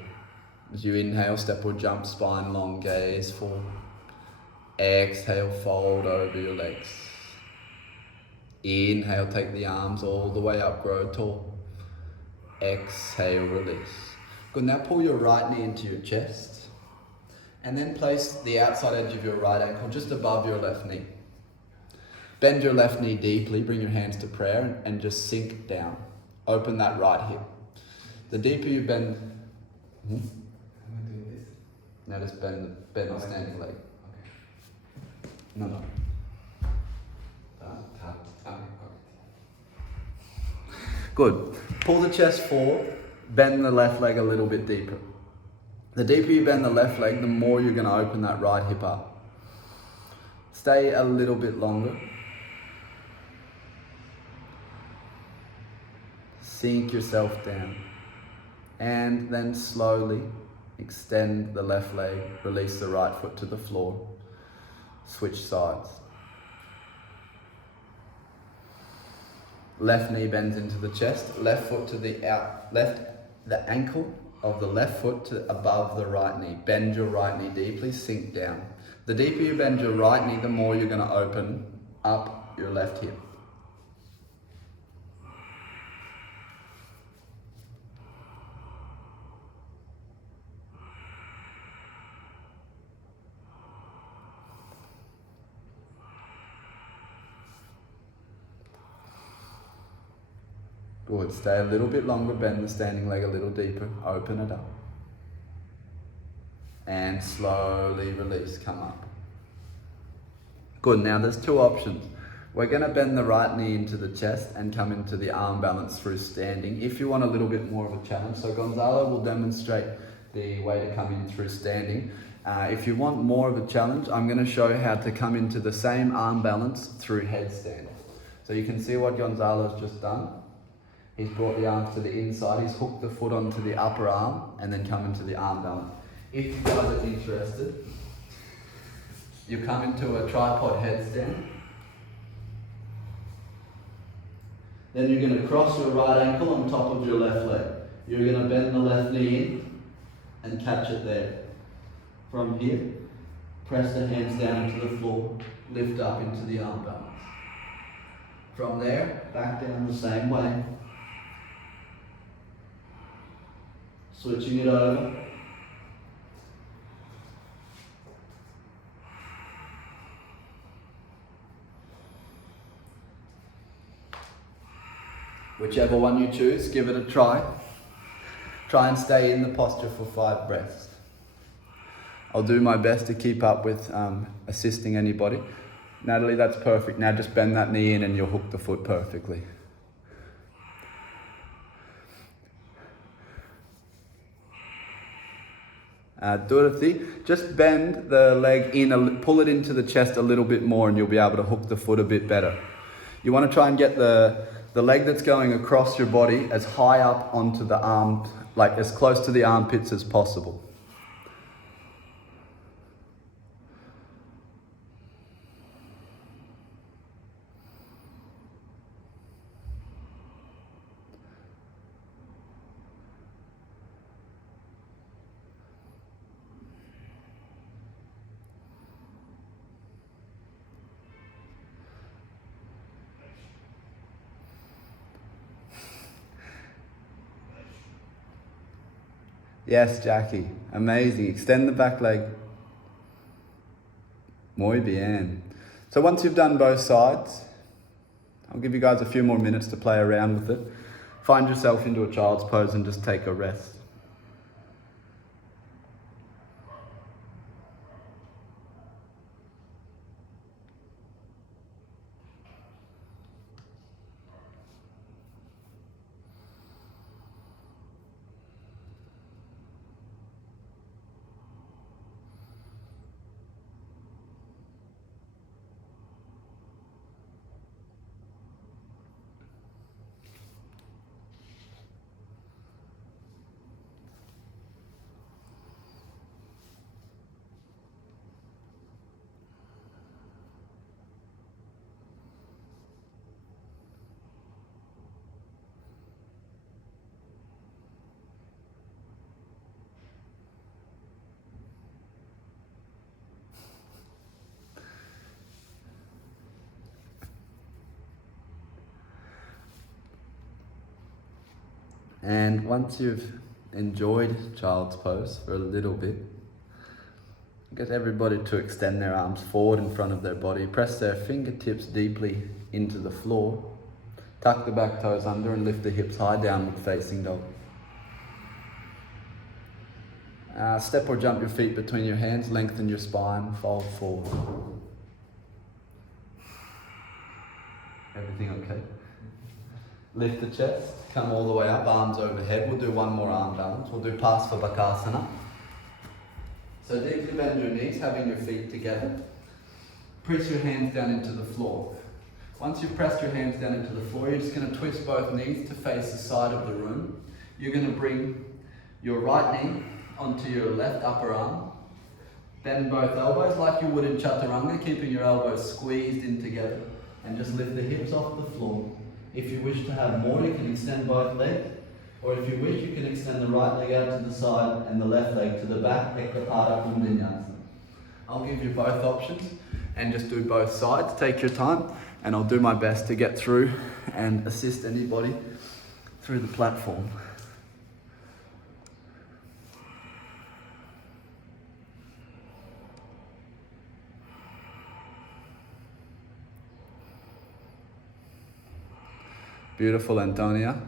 As you inhale, step or jump, spine long, gaze forward. Exhale, fold over your legs. Inhale, take the arms all the way up, grow tall. Exhale, release. Good, now pull your right knee into your chest. And then place the outside edge of your right ankle just above your left knee. Bend your left knee deeply, bring your hands to prayer and just sink down. Open that right hip. The deeper you bend... Am I doing this? Now just bend the standing leg. Okay. No. Good. Pull the chest forward, bend the left leg a little bit deeper. The deeper you bend the left leg, the more you're going to open that right hip up. Stay a little bit longer. Sink yourself down. And then slowly extend the left leg, release the right foot to the floor. Switch sides. Left knee bends into the chest, left foot to the the ankle of the left foot to above the right knee. Bend your right knee deeply, sink down. The deeper you bend your right knee, the more you're going to open up your left hip. Good, stay a little bit longer, bend the standing leg a little deeper, open it up. And slowly release, come up. Good, now there's two options. We're going to bend the right knee into the chest and come into the arm balance through standing. If you want a little bit more of a challenge, so Gonzalo will demonstrate the way to come in through standing. If you want more of a challenge, I'm going to show how to come into the same arm balance through headstand. So you can see what Gonzalo's just done. He's brought the arms to the inside, he's hooked the foot onto the upper arm and then come into the arm balance. If you guys are interested, you come into a tripod headstand. Then you're going to cross your right ankle on top of your left leg. You're going to bend the left knee in and catch it there. From here, press the hands down into the floor, lift up into the arm balance. From there, back down the same way. Switching it over. Whichever one you choose, give it a try. Try and stay in the posture for 5 breaths. I'll do my best to keep up with assisting anybody. Natalie, that's perfect. Now just bend that knee in and you'll hook the foot perfectly. Dorothy, just bend the leg in, pull it into the chest a little bit more and you'll be able to hook the foot a bit better. You want to try and get the leg that's going across your body as high up onto the arm, like as close to the armpits as possible. Yes, Jackie. Amazing. Extend the back leg. Muy bien. So once you've done both sides, I'll give you guys a few more minutes to play around with it. Find yourself into a child's pose and just take a rest. And once you've enjoyed child's pose for a little bit, get everybody to extend their arms forward in front of their body, press their fingertips deeply into the floor, tuck the back toes under and lift the hips high, downward facing dog. Step or jump your feet between your hands, lengthen your spine, fold forward. Everything okay? Lift the chest, come all the way up, arms overhead. We'll do one more arm balance. We'll do Pasva So deeply bend your knees, having your feet together. Press your hands down into the floor. Once you've pressed your hands down into the floor, you're just going to twist both knees to face the side of the room. You're going to bring your right knee onto your left upper arm. Bend both elbows like you would in Chaturanga, keeping your elbows squeezed in together. And just lift the hips off the floor. If you wish to have more, you can extend both legs. Or if you wish, you can extend the right leg out to the side and the left leg to the back. Ekapada Kundinyasana. I'll give you both options and just do both sides. Take your time and I'll do my best to get through and assist anybody through the platform. Beautiful, Antonia.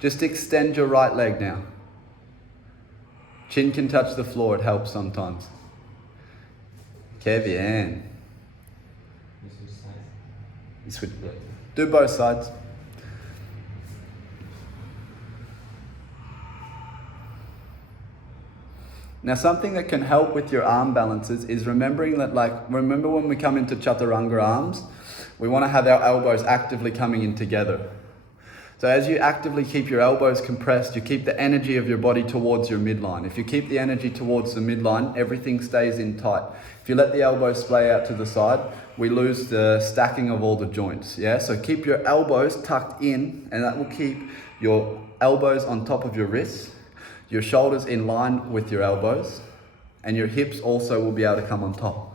Just extend your right leg now. Chin can touch the floor, it helps sometimes. Que bien. Do both sides. Now something that can help with your arm balances is remembering that, remember when we come into Chaturanga arms, we want to have our elbows actively coming in together. So as you actively keep your elbows compressed, you keep the energy of your body towards your midline. If you keep the energy towards the midline, everything stays in tight. If you let the elbows splay out to the side, we lose the stacking of all the joints. Yeah, so keep your elbows tucked in, and that will keep your elbows on top of your wrists, your shoulders in line with your elbows, and your hips also will be able to come on top.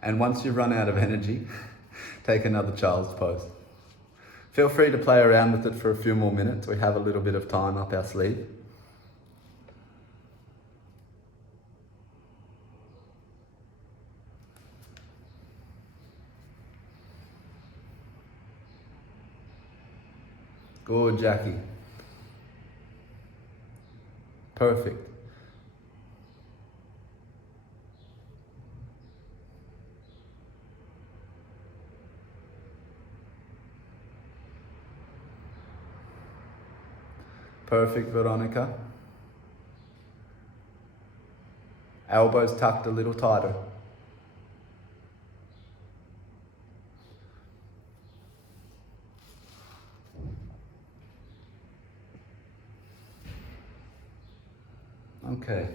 And once you've run out of energy, take another child's pose. Feel free to play around with it for a few more minutes. We have a little bit of time up our sleeve. Good, Jackie. Perfect. Perfect, Veronica. Elbows tucked a little tighter. Okay.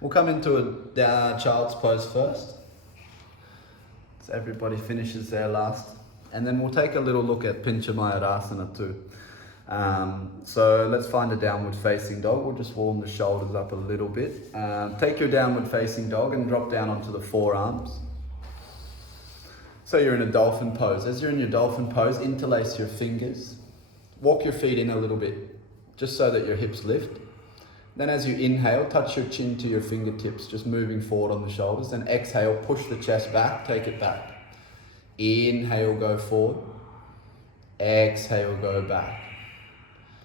We'll come into a child's pose first. So everybody finishes their last. And then we'll take a little look at Pincha Mayurasana too. So let's find a downward facing dog. We'll just warm the shoulders up a little bit. Take your downward facing dog and drop down onto the forearms. So you're in a dolphin pose. As you're in your dolphin pose, interlace your fingers. Walk your feet in a little bit, just so that your hips lift. Then as you inhale, touch your chin to your fingertips, just moving forward on the shoulders. Then exhale, push the chest back, take it back. Inhale, go forward. Exhale, go back.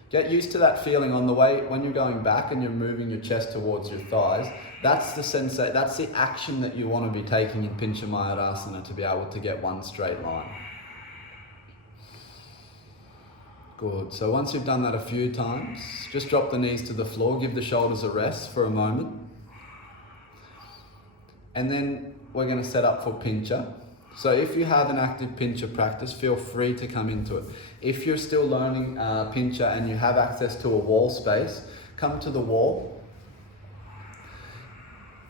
Get used to that feeling on the way when you're going back and you're moving your chest towards your thighs. That's the action that you want to be taking in Pincha Mayurasana to be able to get one straight line. Good. So once you've done that a few times, just drop the knees to the floor, give the shoulders a rest for a moment. And then we're going to set up for Pincha. So if you have an active Pincha practice, feel free to come into it. If you're still learning Pincha and you have access to a wall space, come to the wall.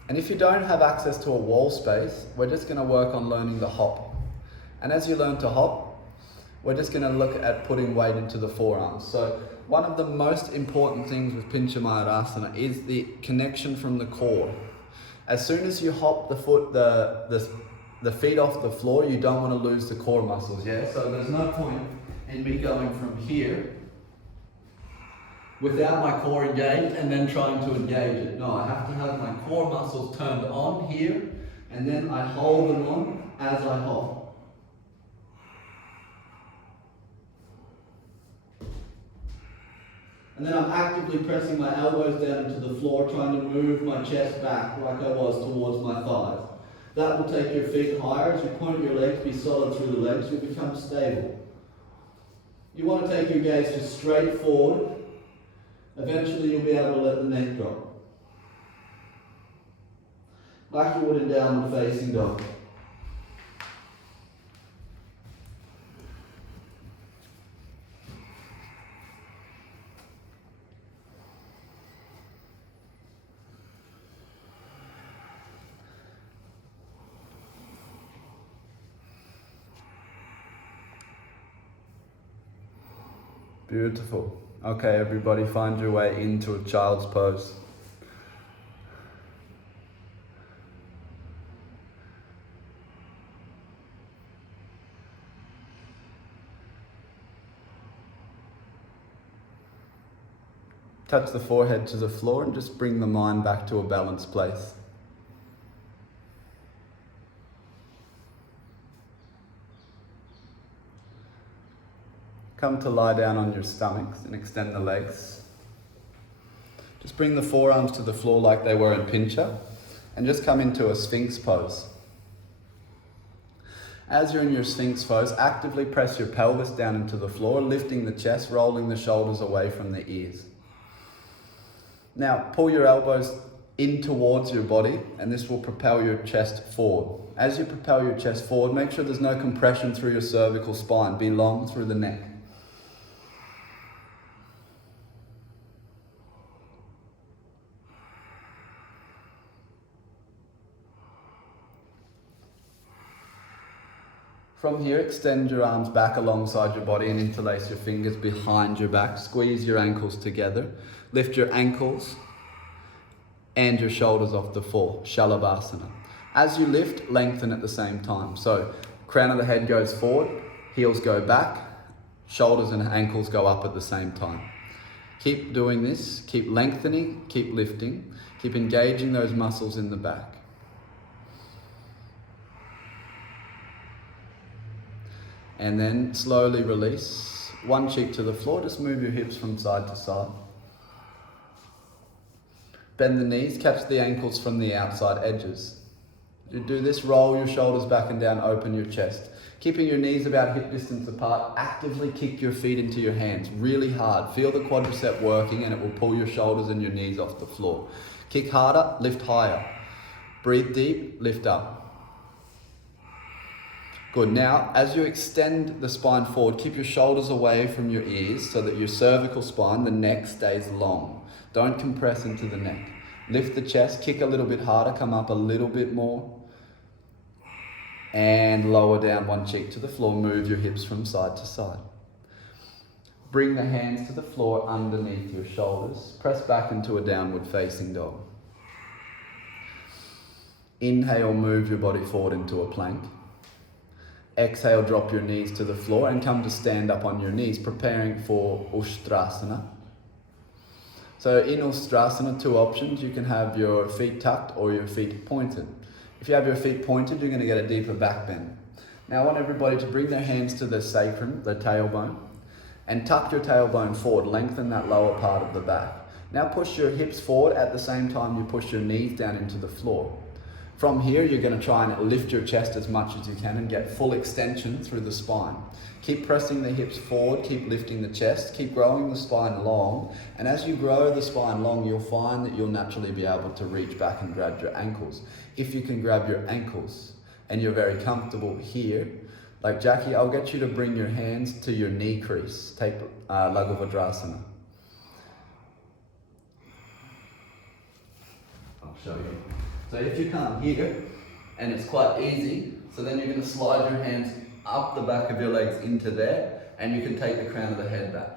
And if you don't have access to a wall space, we're just going to work on learning the hop. And as you learn to hop, we're just going to look at putting weight into the forearms. So one of the most important things with Pincha Mayurasana is the connection from the core. As soon as you hop the feet off the floor, you don't want to lose the core muscles, yeah? So there's no point in me going from here without my core engaged and then trying to engage it. No, I have to have my core muscles turned on here, and then I hold them on as I hop. And then I'm actively pressing my elbows down into the floor, trying to move my chest back like I was towards my thighs. That will take your feet higher. As you point your legs, be solid through the legs, you'll become stable. You want to take your gaze just straight forward. Eventually you'll be able to let the neck drop. Like you would in downward facing dog. Beautiful. Okay, everybody, find your way into a child's pose. Touch the forehead to the floor and just bring the mind back to a balanced place. Come to lie down on your stomachs and extend the legs. Just bring the forearms to the floor like they were in Pincha and just come into a Sphinx pose. As you're in your Sphinx pose, actively press your pelvis down into the floor, lifting the chest, rolling the shoulders away from the ears. Now pull your elbows in towards your body and this will propel your chest forward. As you propel your chest forward, make sure there's no compression through your cervical spine. Be long through the neck. From here, extend your arms back alongside your body and interlace your fingers behind your back. Squeeze your ankles together. Lift your ankles and your shoulders off the floor, Shalabhasana. As you lift, lengthen at the same time. So, crown of the head goes forward, heels go back, shoulders and ankles go up at the same time. Keep doing this, keep lengthening, keep lifting, keep engaging those muscles in the back. And then slowly release. One cheek to the floor, just move your hips from side to side. Bend the knees, catch the ankles from the outside edges. You do this, roll your shoulders back and down, open your chest. Keeping your knees about hip distance apart, actively kick your feet into your hands, really hard. Feel the quadricep working and it will pull your shoulders and your knees off the floor. Kick harder, lift higher. Breathe deep, lift up. Good. Now, as you extend the spine forward, keep your shoulders away from your ears so that your cervical spine, the neck, stays long. Don't compress into the neck. Lift the chest, kick a little bit harder, come up a little bit more. And lower down one cheek to the floor, move your hips from side to side. Bring the hands to the floor underneath your shoulders. Press back into a downward facing dog. Inhale, move your body forward into a plank. Exhale, drop your knees to the floor and come to stand up on your knees, preparing for Ustrasana. So in Ustrasana, two options. You can have your feet tucked or your feet pointed. If you have your feet pointed, you're going to get a deeper back bend. Now I want everybody to bring their hands to the sacrum, the tailbone, and tuck your tailbone forward, lengthen that lower part of the back. Now push your hips forward at the same time you push your knees down into the floor. From here, you're going to try and lift your chest as much as you can and get full extension through the spine. Keep pressing the hips forward, keep lifting the chest, keep growing the spine long, and as you grow the spine long, you'll find that you'll naturally be able to reach back and grab your ankles. If you can grab your ankles and you're very comfortable here, like Jackie, I'll get you to bring your hands to your knee crease. Take Lagavadrasana. I'll show you. So if you come here, and it's quite easy, so then you're going to slide your hands up the back of your legs into there, and you can take the crown of the head back.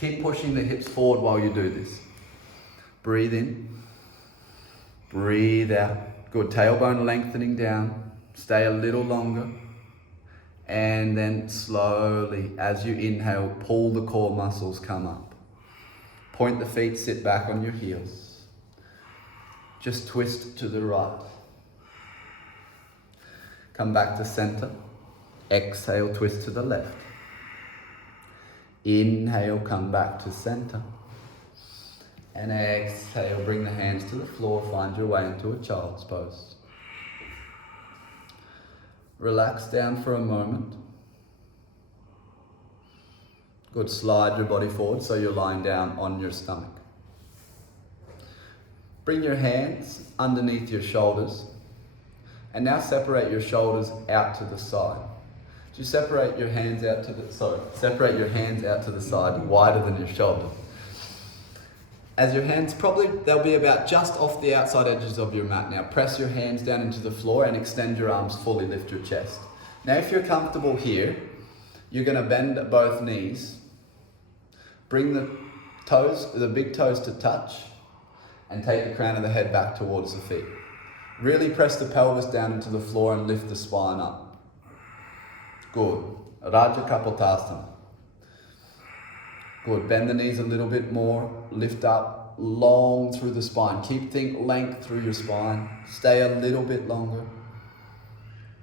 Keep pushing the hips forward while you do this. Breathe in. Breathe out. Good. Tailbone lengthening down. Stay a little longer. And then slowly, as you inhale, pull the core muscles, come up. Point the feet, sit back on your heels. Just twist to the right. Come back to center. Exhale, twist to the left. Inhale, come back to center. And exhale, bring the hands to the floor, find your way into a child's pose. Relax down for a moment. Good, slide your body forward so you're lying down on your stomach. Bring your hands underneath your shoulders. And now separate your shoulders out to the side. Just separate your hands out to the side, wider than your shoulder. As your hands, they'll be about just off the outside edges of your mat now. Press your hands down into the floor and extend your arms fully, lift your chest. Now if you're comfortable here, you're going to bend both knees. Bring the big toes to touch and take the crown of the head back towards the feet. Really press the pelvis down into the floor and lift the spine up. Good. Raja Kapotasana. Good. Bend the knees a little bit more. Lift up long through the spine. Think length through your spine. Stay a little bit longer.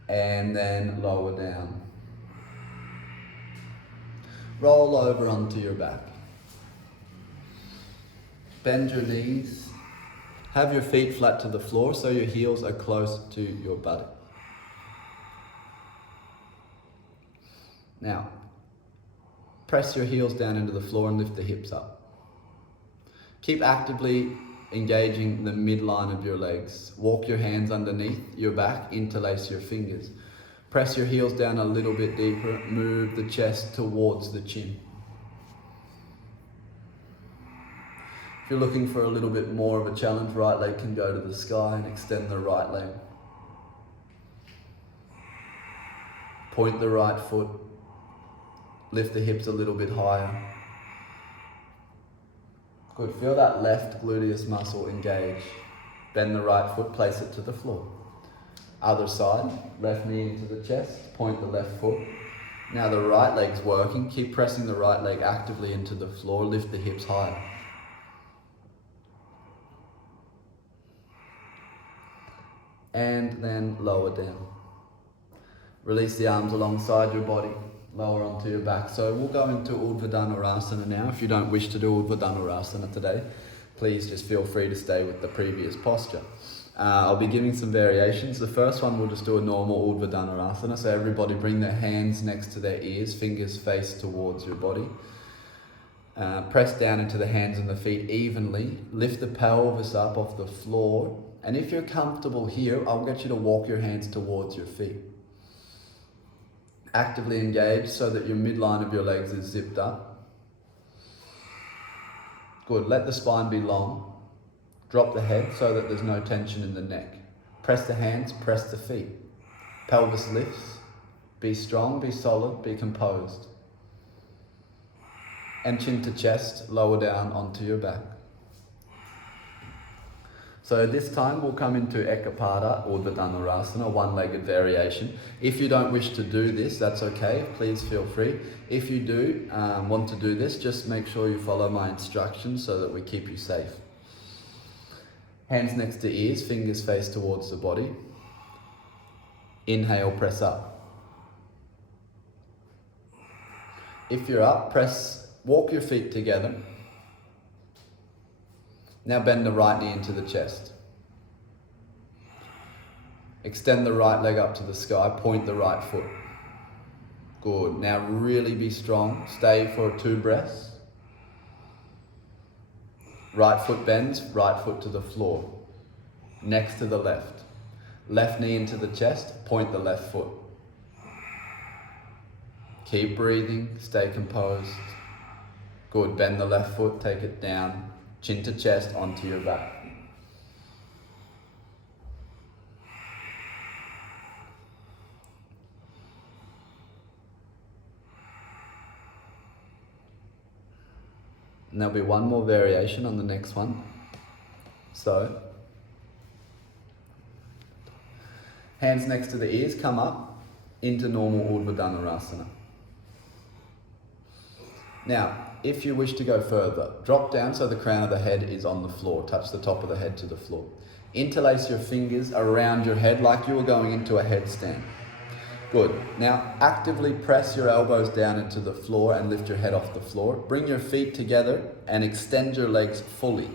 And then lower down. Roll over onto your back. Bend your knees. Have your feet flat to the floor so your heels are close to your buttock. Now, press your heels down into the floor and lift the hips up. Keep actively engaging the midline of your legs. Walk your hands underneath your back, interlace your fingers. Press your heels down a little bit deeper, move the chest towards the chin. If you're looking for a little bit more of a challenge, right leg can go to the sky and extend the right leg. Point the right foot. Lift the hips a little bit higher. Good, feel that left gluteus muscle engage. Bend the right foot, place it to the floor. Other side, left knee into the chest, point the left foot. Now the right leg's working, keep pressing the right leg actively into the floor, lift the hips higher. And then lower down. Release the arms alongside your body. Lower onto your back. So we'll go into Urdhva Dhanurasana now. If you don't wish to do Urdhva Dhanurasana today, please just feel free to stay with the previous posture. I'll be giving some variations. The first one, we'll just do a normal Urdhva Dhanurasana. So everybody bring their hands next to their ears, fingers face towards your body. Press down into the hands and the feet evenly. Lift the pelvis up off the floor. And if you're comfortable here, I'll get you to walk your hands towards your feet. Actively engage so that your midline of your legs is zipped up. Good, let the spine be long. Drop the head so that there's no tension in the neck. Press the hands, press the feet. Pelvis lifts. Be strong, be solid, be composed. And chin to chest, lower down onto your back. So this time we'll come into Ekapada or the Dhanurasana, one-legged variation. If you don't wish to do this, that's okay, please feel free. If you do want to do this, just make sure you follow my instructions so that we keep you safe. Hands next to ears, fingers face towards the body. Inhale, press up. If you're up, walk your feet together. Now bend the right knee into the chest. Extend the right leg up to the sky, point the right foot. Good, now really be strong. Stay for 2 breaths. Right foot bends, right foot to the floor. Next to the left. Left knee into the chest, point the left foot. Keep breathing, stay composed. Good, bend the left foot, take it down. Chin to chest, onto your back. And there'll be one more variation on the next one. So, hands next to the ears, come up into normal Urdhva Dhanurasana. Now, if you wish to go further, drop down so the crown of the head is on the floor. Touch the top of the head to the floor. Interlace your fingers around your head like you were going into a headstand. Good. Now, actively press your elbows down into the floor and lift your head off the floor. Bring your feet together and extend your legs fully.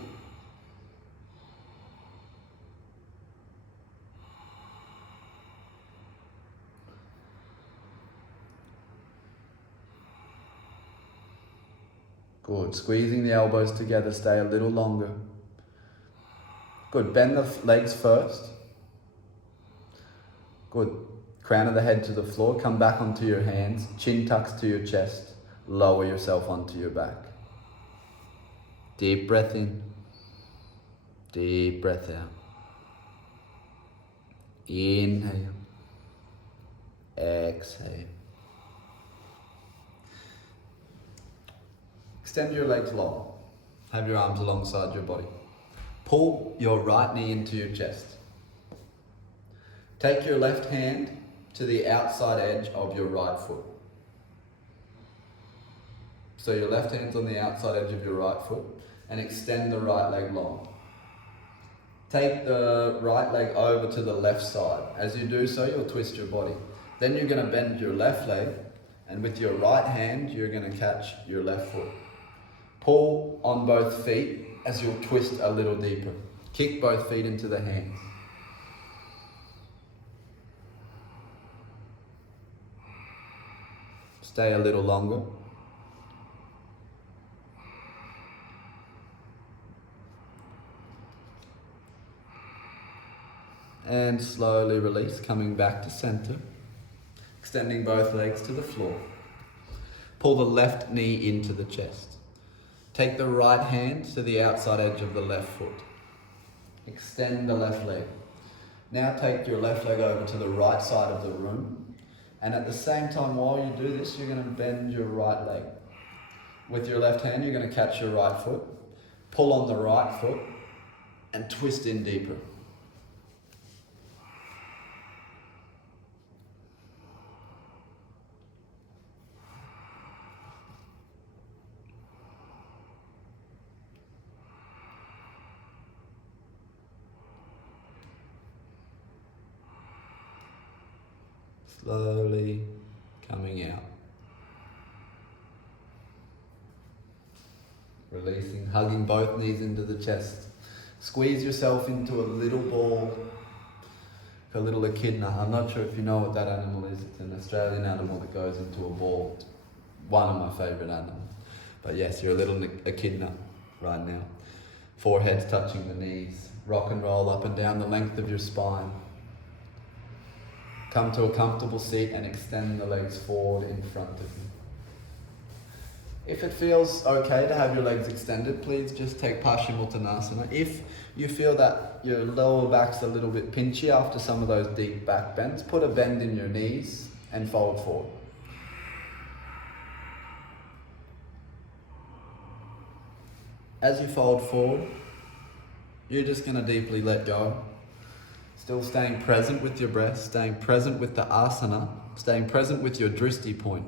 Good. Squeezing the elbows together, stay a little longer. Good. Bend the legs first. Good. Crown of the head to the floor. Come back onto your hands. Chin tucks to your chest. Lower yourself onto your back. Deep breath in. Deep breath out. Inhale. Exhale. Extend your legs long. Have your arms alongside your body. Pull your right knee into your chest. Take your left hand to the outside edge of your right foot. So your left hand's on the outside edge of your right foot and extend the right leg long. Take the right leg over to the left side. As you do so, you'll twist your body. Then you're going to bend your left leg and with your right hand, you're going to catch your left foot. Pull on both feet as you'll twist a little deeper. Kick both feet into the hands. Stay a little longer. And slowly release, coming back to center. Extending both legs to the floor. Pull the left knee into the chest. Take the right hand to the outside edge of the left foot. Extend the left leg. Now take your left leg over to the right side of the room. And at the same time, while you do this, you're going to bend your right leg. With your left hand, you're going to catch your right foot. Pull on the right foot and twist in deeper. Slowly coming out. Releasing, hugging both knees into the chest. Squeeze yourself into a little ball, a little echidna. I'm not sure if you know what that animal is. It's an Australian animal that goes into a ball. It's one of my favourite animals. But yes, you're a little echidna right now. Forehead's touching the knees. Rock and roll up and down the length of your spine. Come to a comfortable seat and extend the legs forward in front of you. If it feels okay to have your legs extended, please just take Paschimottanasana. If you feel that your lower back's a little bit pinchy after some of those deep back bends, put a bend in your knees and fold forward. As you fold forward, you're just going to deeply let go. Still staying present with your breath, staying present with the asana, staying present with your drishti point.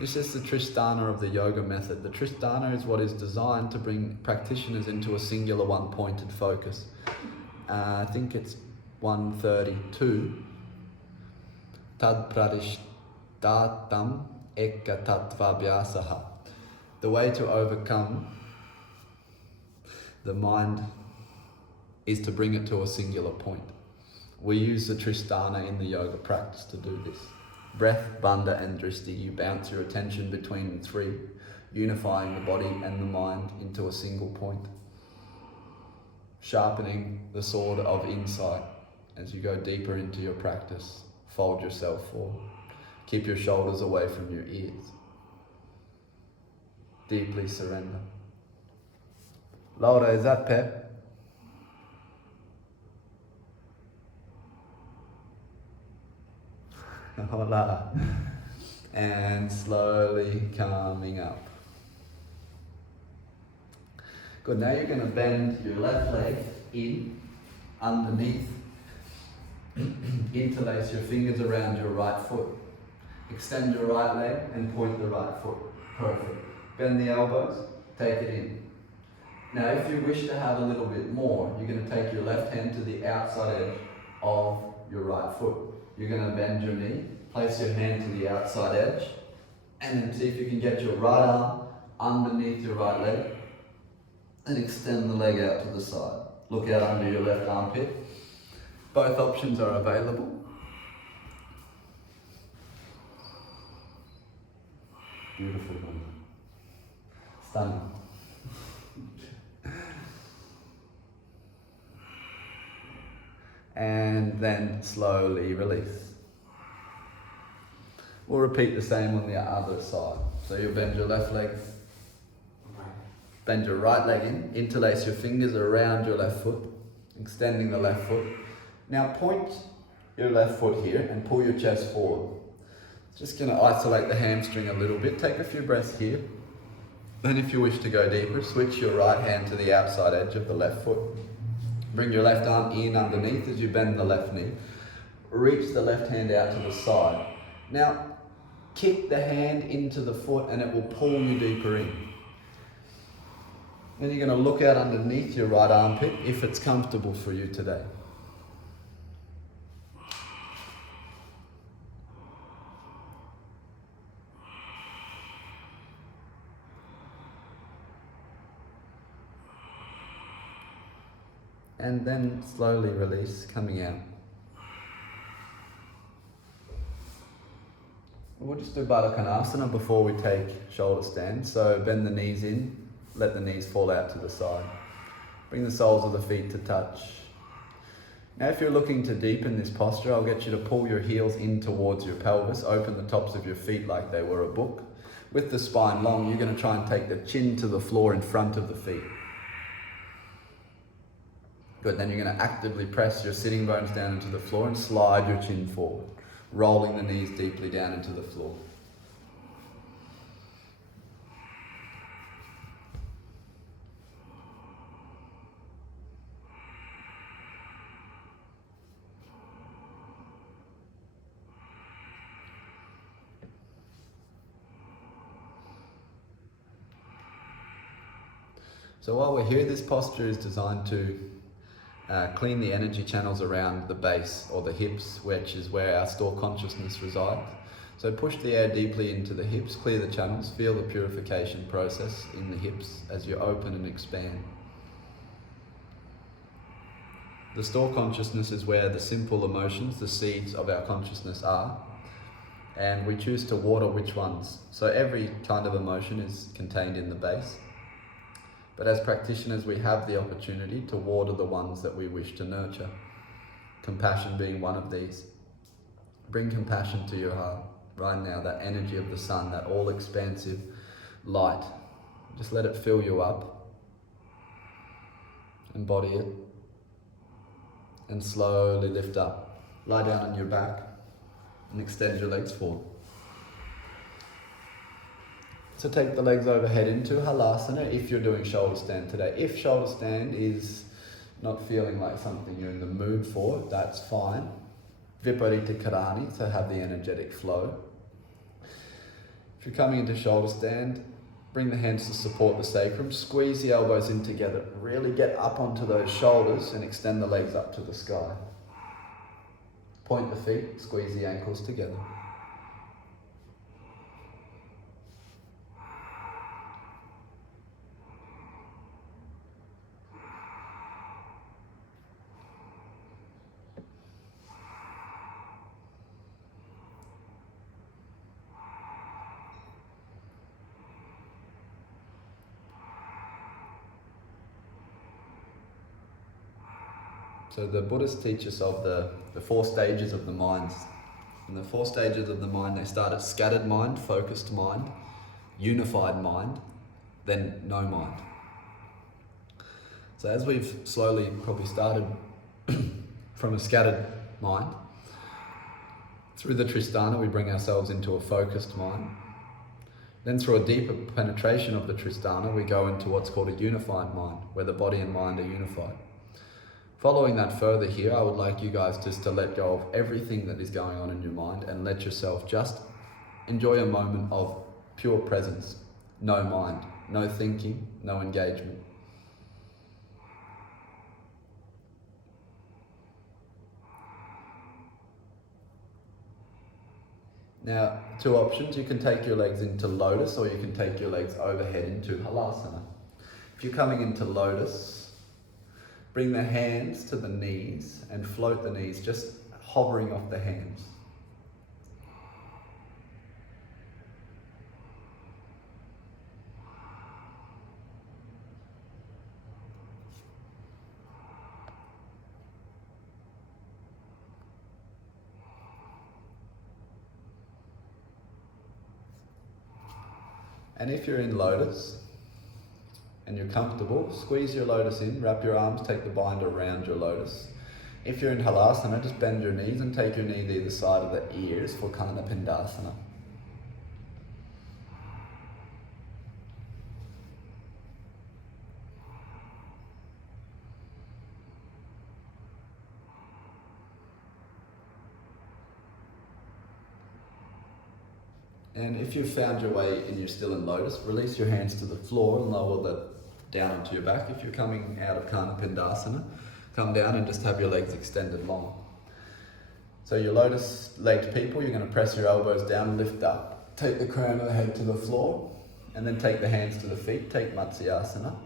This is the Tristhana of the yoga method. The Tristhana is what is designed to bring practitioners into a singular one-pointed focus. I think it's 132. Tad pradishtatam ekatatvabhyasaha. The way to overcome the mind is to bring it to a singular point. We use the Tristhana in the yoga practice to do this. Breath, bandha and drishti, you bounce your attention between the three, unifying the body and the mind into a single point. Sharpening the sword of insight as you go deeper into your practice. Fold yourself forward. Keep your shoulders away from your ears. Deeply surrender. Laura, is that Pep? Hola. And slowly coming up. Good, now you're going to bend your left leg in, underneath, interlace your fingers around your right foot. Extend your right leg and point the right foot. Perfect. Bend the elbows, take it in. Now if you wish to have a little bit more, you're going to take your left hand to the outside edge of your right foot. You're going to bend your knee, place your hand to the outside edge, and then see if you can get your right arm underneath your right leg, and extend the leg out to the side. Look out under your left armpit. Both options are available. Beautiful one. Stunning. And then slowly release. We'll repeat the same on the other side. So you'll bend your left leg, bend your right leg in, interlace your fingers around your left foot, extending the left foot. Now point your left foot here and pull your chest forward. Just going to isolate the hamstring a little bit. Take a few breaths here. Then if you wish to go deeper, switch your right hand to the outside edge of the left foot. Bring your left arm in underneath as you bend the left knee. Reach the left hand out to the side. Now, kick the hand into the foot and it will pull you deeper in. Then you're going to look out underneath your right armpit if it's comfortable for you today. And then slowly release, coming out. We'll just do Baddha Konasana before we take shoulder stand. So bend the knees in, let the knees fall out to the side. Bring the soles of the feet to touch. Now if you're looking to deepen this posture, I'll get you to pull your heels in towards your pelvis, open the tops of your feet like they were a book. With the spine long, you're going to try and take the chin to the floor in front of the feet. Good, then you're going to actively press your sitting bones down into the floor and slide your chin forward, rolling the knees deeply down into the floor. So while we're here, this posture is designed to clean the energy channels around the base or the hips, which is where our store consciousness resides. So push the air deeply into the hips, clear the channels, feel the purification process in the hips as you open and expand. The store consciousness is where the simple emotions, the seeds of our consciousness are, and we choose to water which ones. So every kind of emotion is contained in the base. But as practitioners, we have the opportunity to water the ones that we wish to nurture. Compassion being one of these. Bring compassion to your heart right now, that energy of the sun, that all-expansive light. Just let it fill you up. Embody it. And slowly lift up. Lie down on your back and extend your legs forward. So take the legs overhead into Halasana if you're doing shoulder stand today. If shoulder stand is not feeling like something you're in the mood for, that's fine. Viparita Karani, to have the energetic flow. If you're coming into shoulder stand, bring the hands to support the sacrum, squeeze the elbows in together, really get up onto those shoulders and extend the legs up to the sky. Point the feet, squeeze the ankles together. So the Buddhists teach us of the 4 stages of the minds. And the 4 stages of the mind, they start at scattered mind, focused mind, unified mind, then no mind. So as we've slowly probably started from a scattered mind, through the Tristana we bring ourselves into a focused mind. Then through a deeper penetration of the Tristana we go into what's called a unified mind, where the body and mind are unified. Following that further here, I would like you guys just to let go of everything that is going on in your mind and let yourself just enjoy a moment of pure presence. No mind, no thinking, no engagement. Now, 2 options. You can take your legs into lotus or you can take your legs overhead into Halasana. If you're coming into lotus, bring the hands to the knees and float the knees, just hovering off the hands. And if you're in lotus, and you're comfortable, squeeze your lotus in, wrap your arms, take the bind around your lotus. If you're in Halasana, just bend your knees and take your knee to either side of the ears for Kanapindasana. And if you've found your way and you're still in lotus, release your hands to the floor and lower that down onto your back. If you're coming out of Kanapindasana, come down and just have your legs extended long. So your lotus-legged people, you're going to press your elbows down, lift up. Take the crown of the head to the floor, and then take the hands to the feet, take Matsyasana.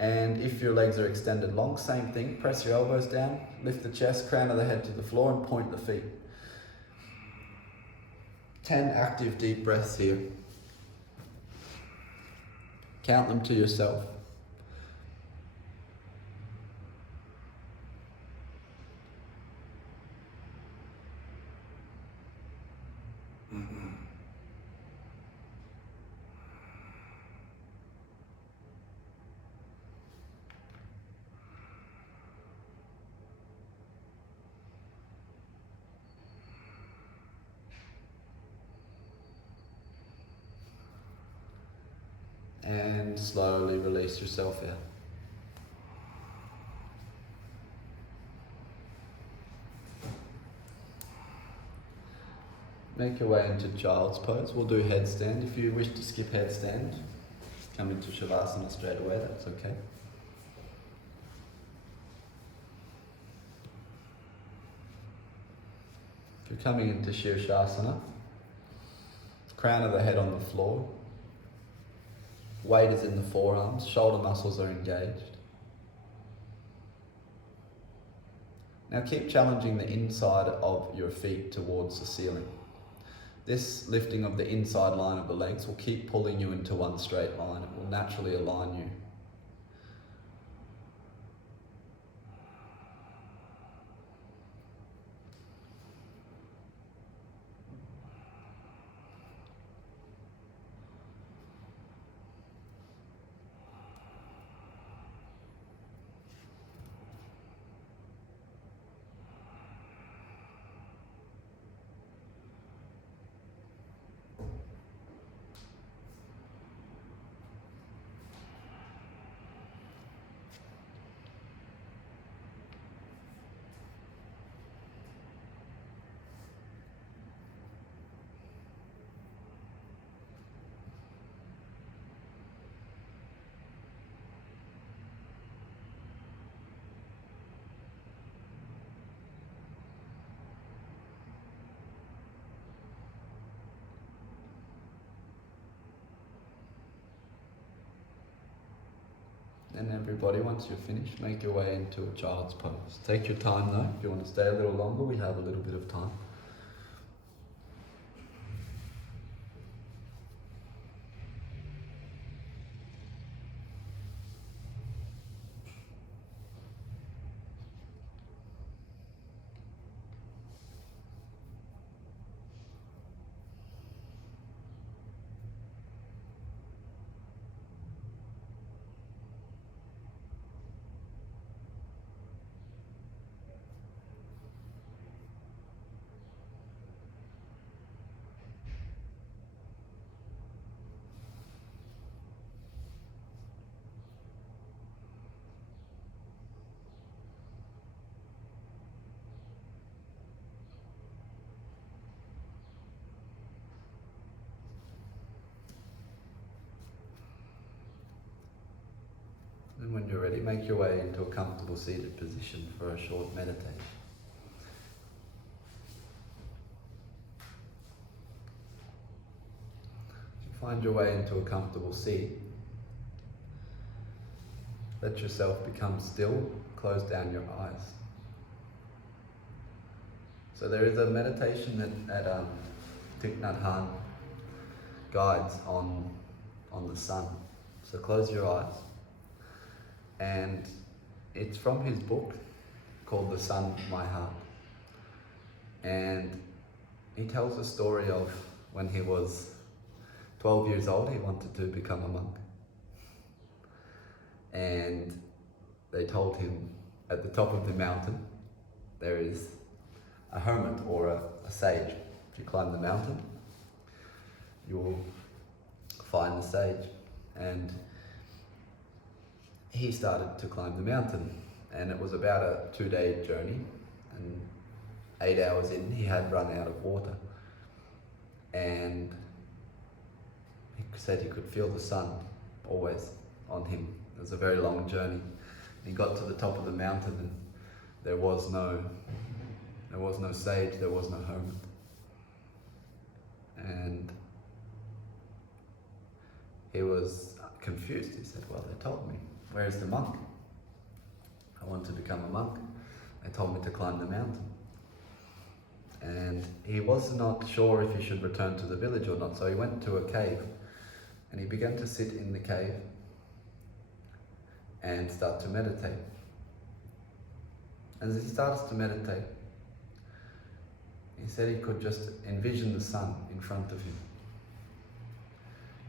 And if your legs are extended long, same thing, press your elbows down, lift the chest, crown of the head to the floor, and point the feet. 10 active deep breaths here. Count them to yourself. And slowly release yourself out. Make your way into child's pose. We'll do headstand. If you wish to skip headstand, come into Shavasana straight away, that's okay. If you're coming into Shirshasana, crown of the head on the floor, weight is in the forearms, shoulder muscles are engaged. Now keep challenging the inside of your feet towards the ceiling. This lifting of the inside line of the legs will keep pulling you into one straight line. It will naturally align you. And everybody, once you're finished, make your way into a child's pose. Take your time though. If you want to stay a little longer, we have a little bit of time. And when you're ready, make your way into a comfortable seated position for a short meditation. If you find your way into a comfortable seat, let yourself become still, close down your eyes. So there is a meditation that Thich Nhat Hanh guides on the sun. So close your eyes. And it's from his book called The Sun, My Heart. And he tells a story of when he was 12 years old, he wanted to become a monk. And they told him at the top of the mountain there is a hermit or a sage. If you climb the mountain, you will find the sage. And he started to climb the mountain, and it was about a 2-day journey, and 8 hours in he had run out of water, and he said he could feel the sun always on him. It was a very long journey. He got to the top of the mountain and there was no sage, there was no hermit. And he was confused. He said, well, they told me, where's the monk? I want to become a monk. They told me to climb the mountain. And he was not sure if he should return to the village or not, so he went to a cave and he began to sit in the cave and start to meditate. As he starts to meditate, he said he could just envision the sun in front of him.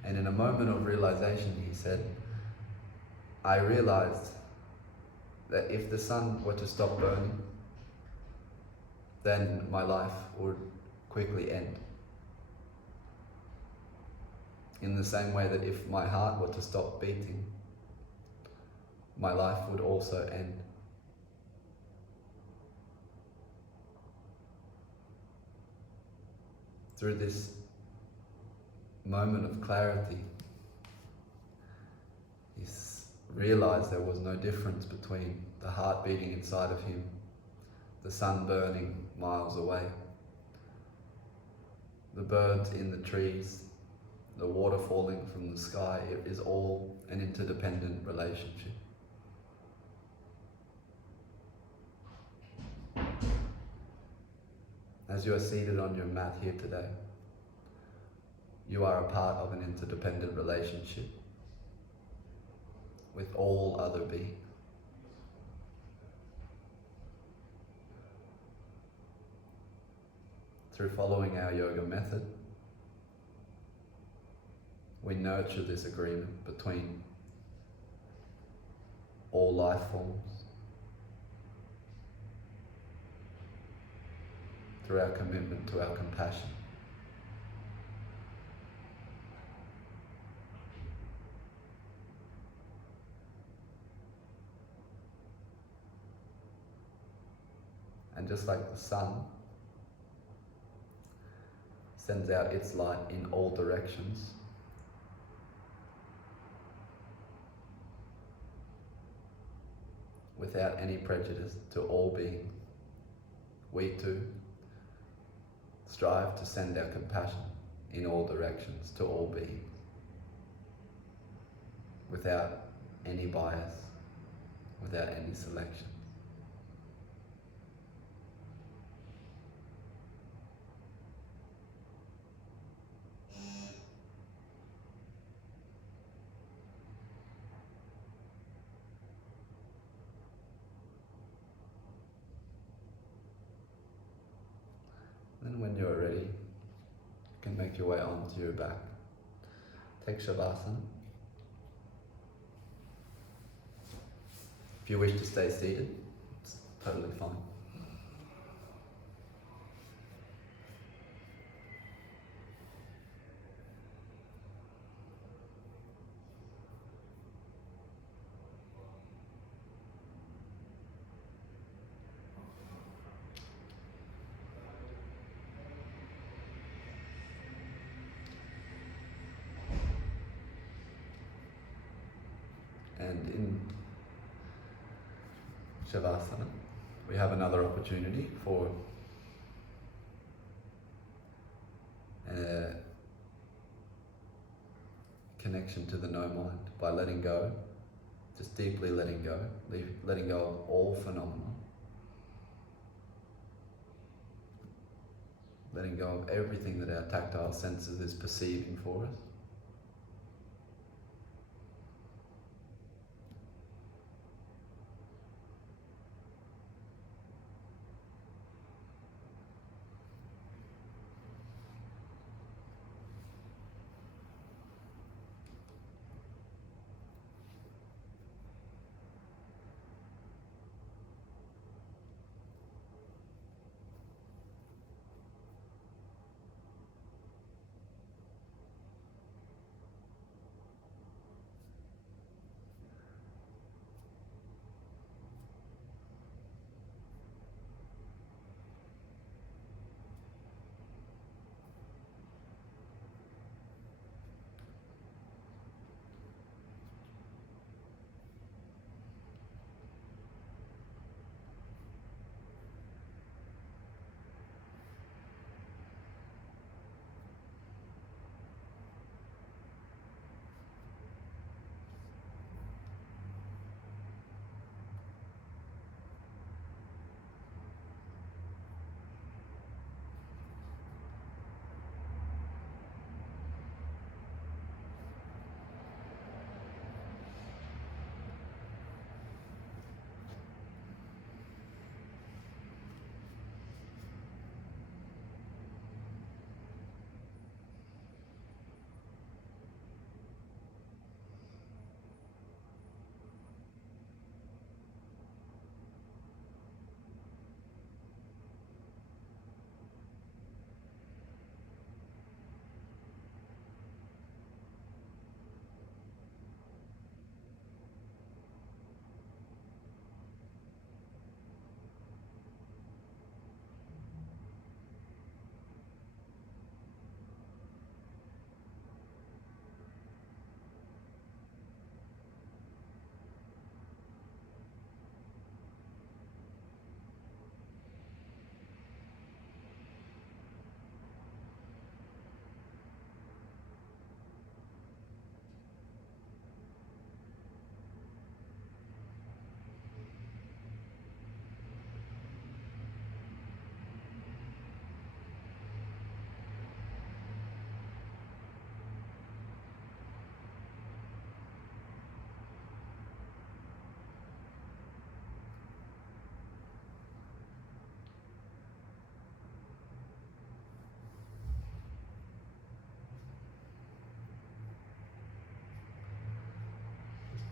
And in a moment of realization, he said, I realized that if the sun were to stop burning, then my life would quickly end. In the same way that if my heart were to stop beating, my life would also end. Through this moment of clarity, he realized there was no difference between the heart beating inside of him, the sun burning miles away, the birds in the trees, the water falling from the sky. It is all an interdependent relationship. As you are seated on your mat here today, you are a part of an interdependent relationship with all other beings. Through following our yoga method, we nurture this agreement between all life forms through our commitment to our compassion. And just like the sun sends out its light in all directions, without any prejudice to all beings, we too strive to send our compassion in all directions to all beings, without any bias, without any selection. Then when you're ready, you can make your way onto your back. Take Shavasana. If you wish to stay seated, it's totally fine. And in Shavasana, we have another opportunity for a connection to the no mind by letting go, just deeply letting go, letting go of all phenomena, letting go of everything that our tactile senses is perceiving for us.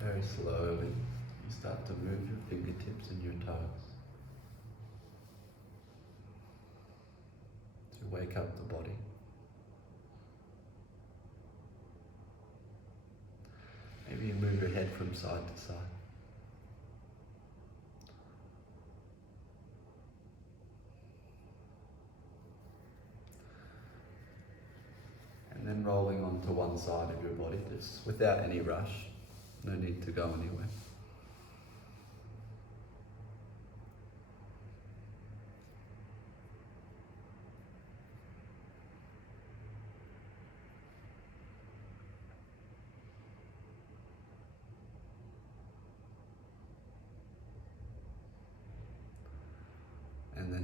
Very slowly, you start to move your fingertips and your toes to wake up the body. Maybe you move your head from side to side. And then rolling onto one side of your body, just without any rush. No need to go anywhere.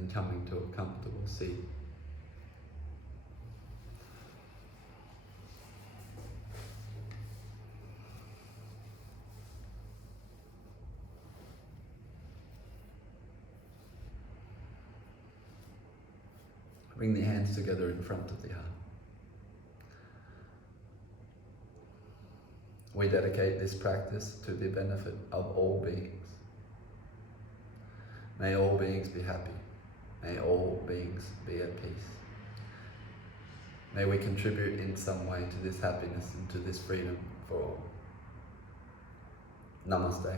and coming to a comfortable seat. Bring the hands together in front of the heart. We dedicate this practice to the benefit of all beings. May all beings be happy. May all beings be at peace. May we contribute in some way to this happiness and to this freedom for all. Namaste.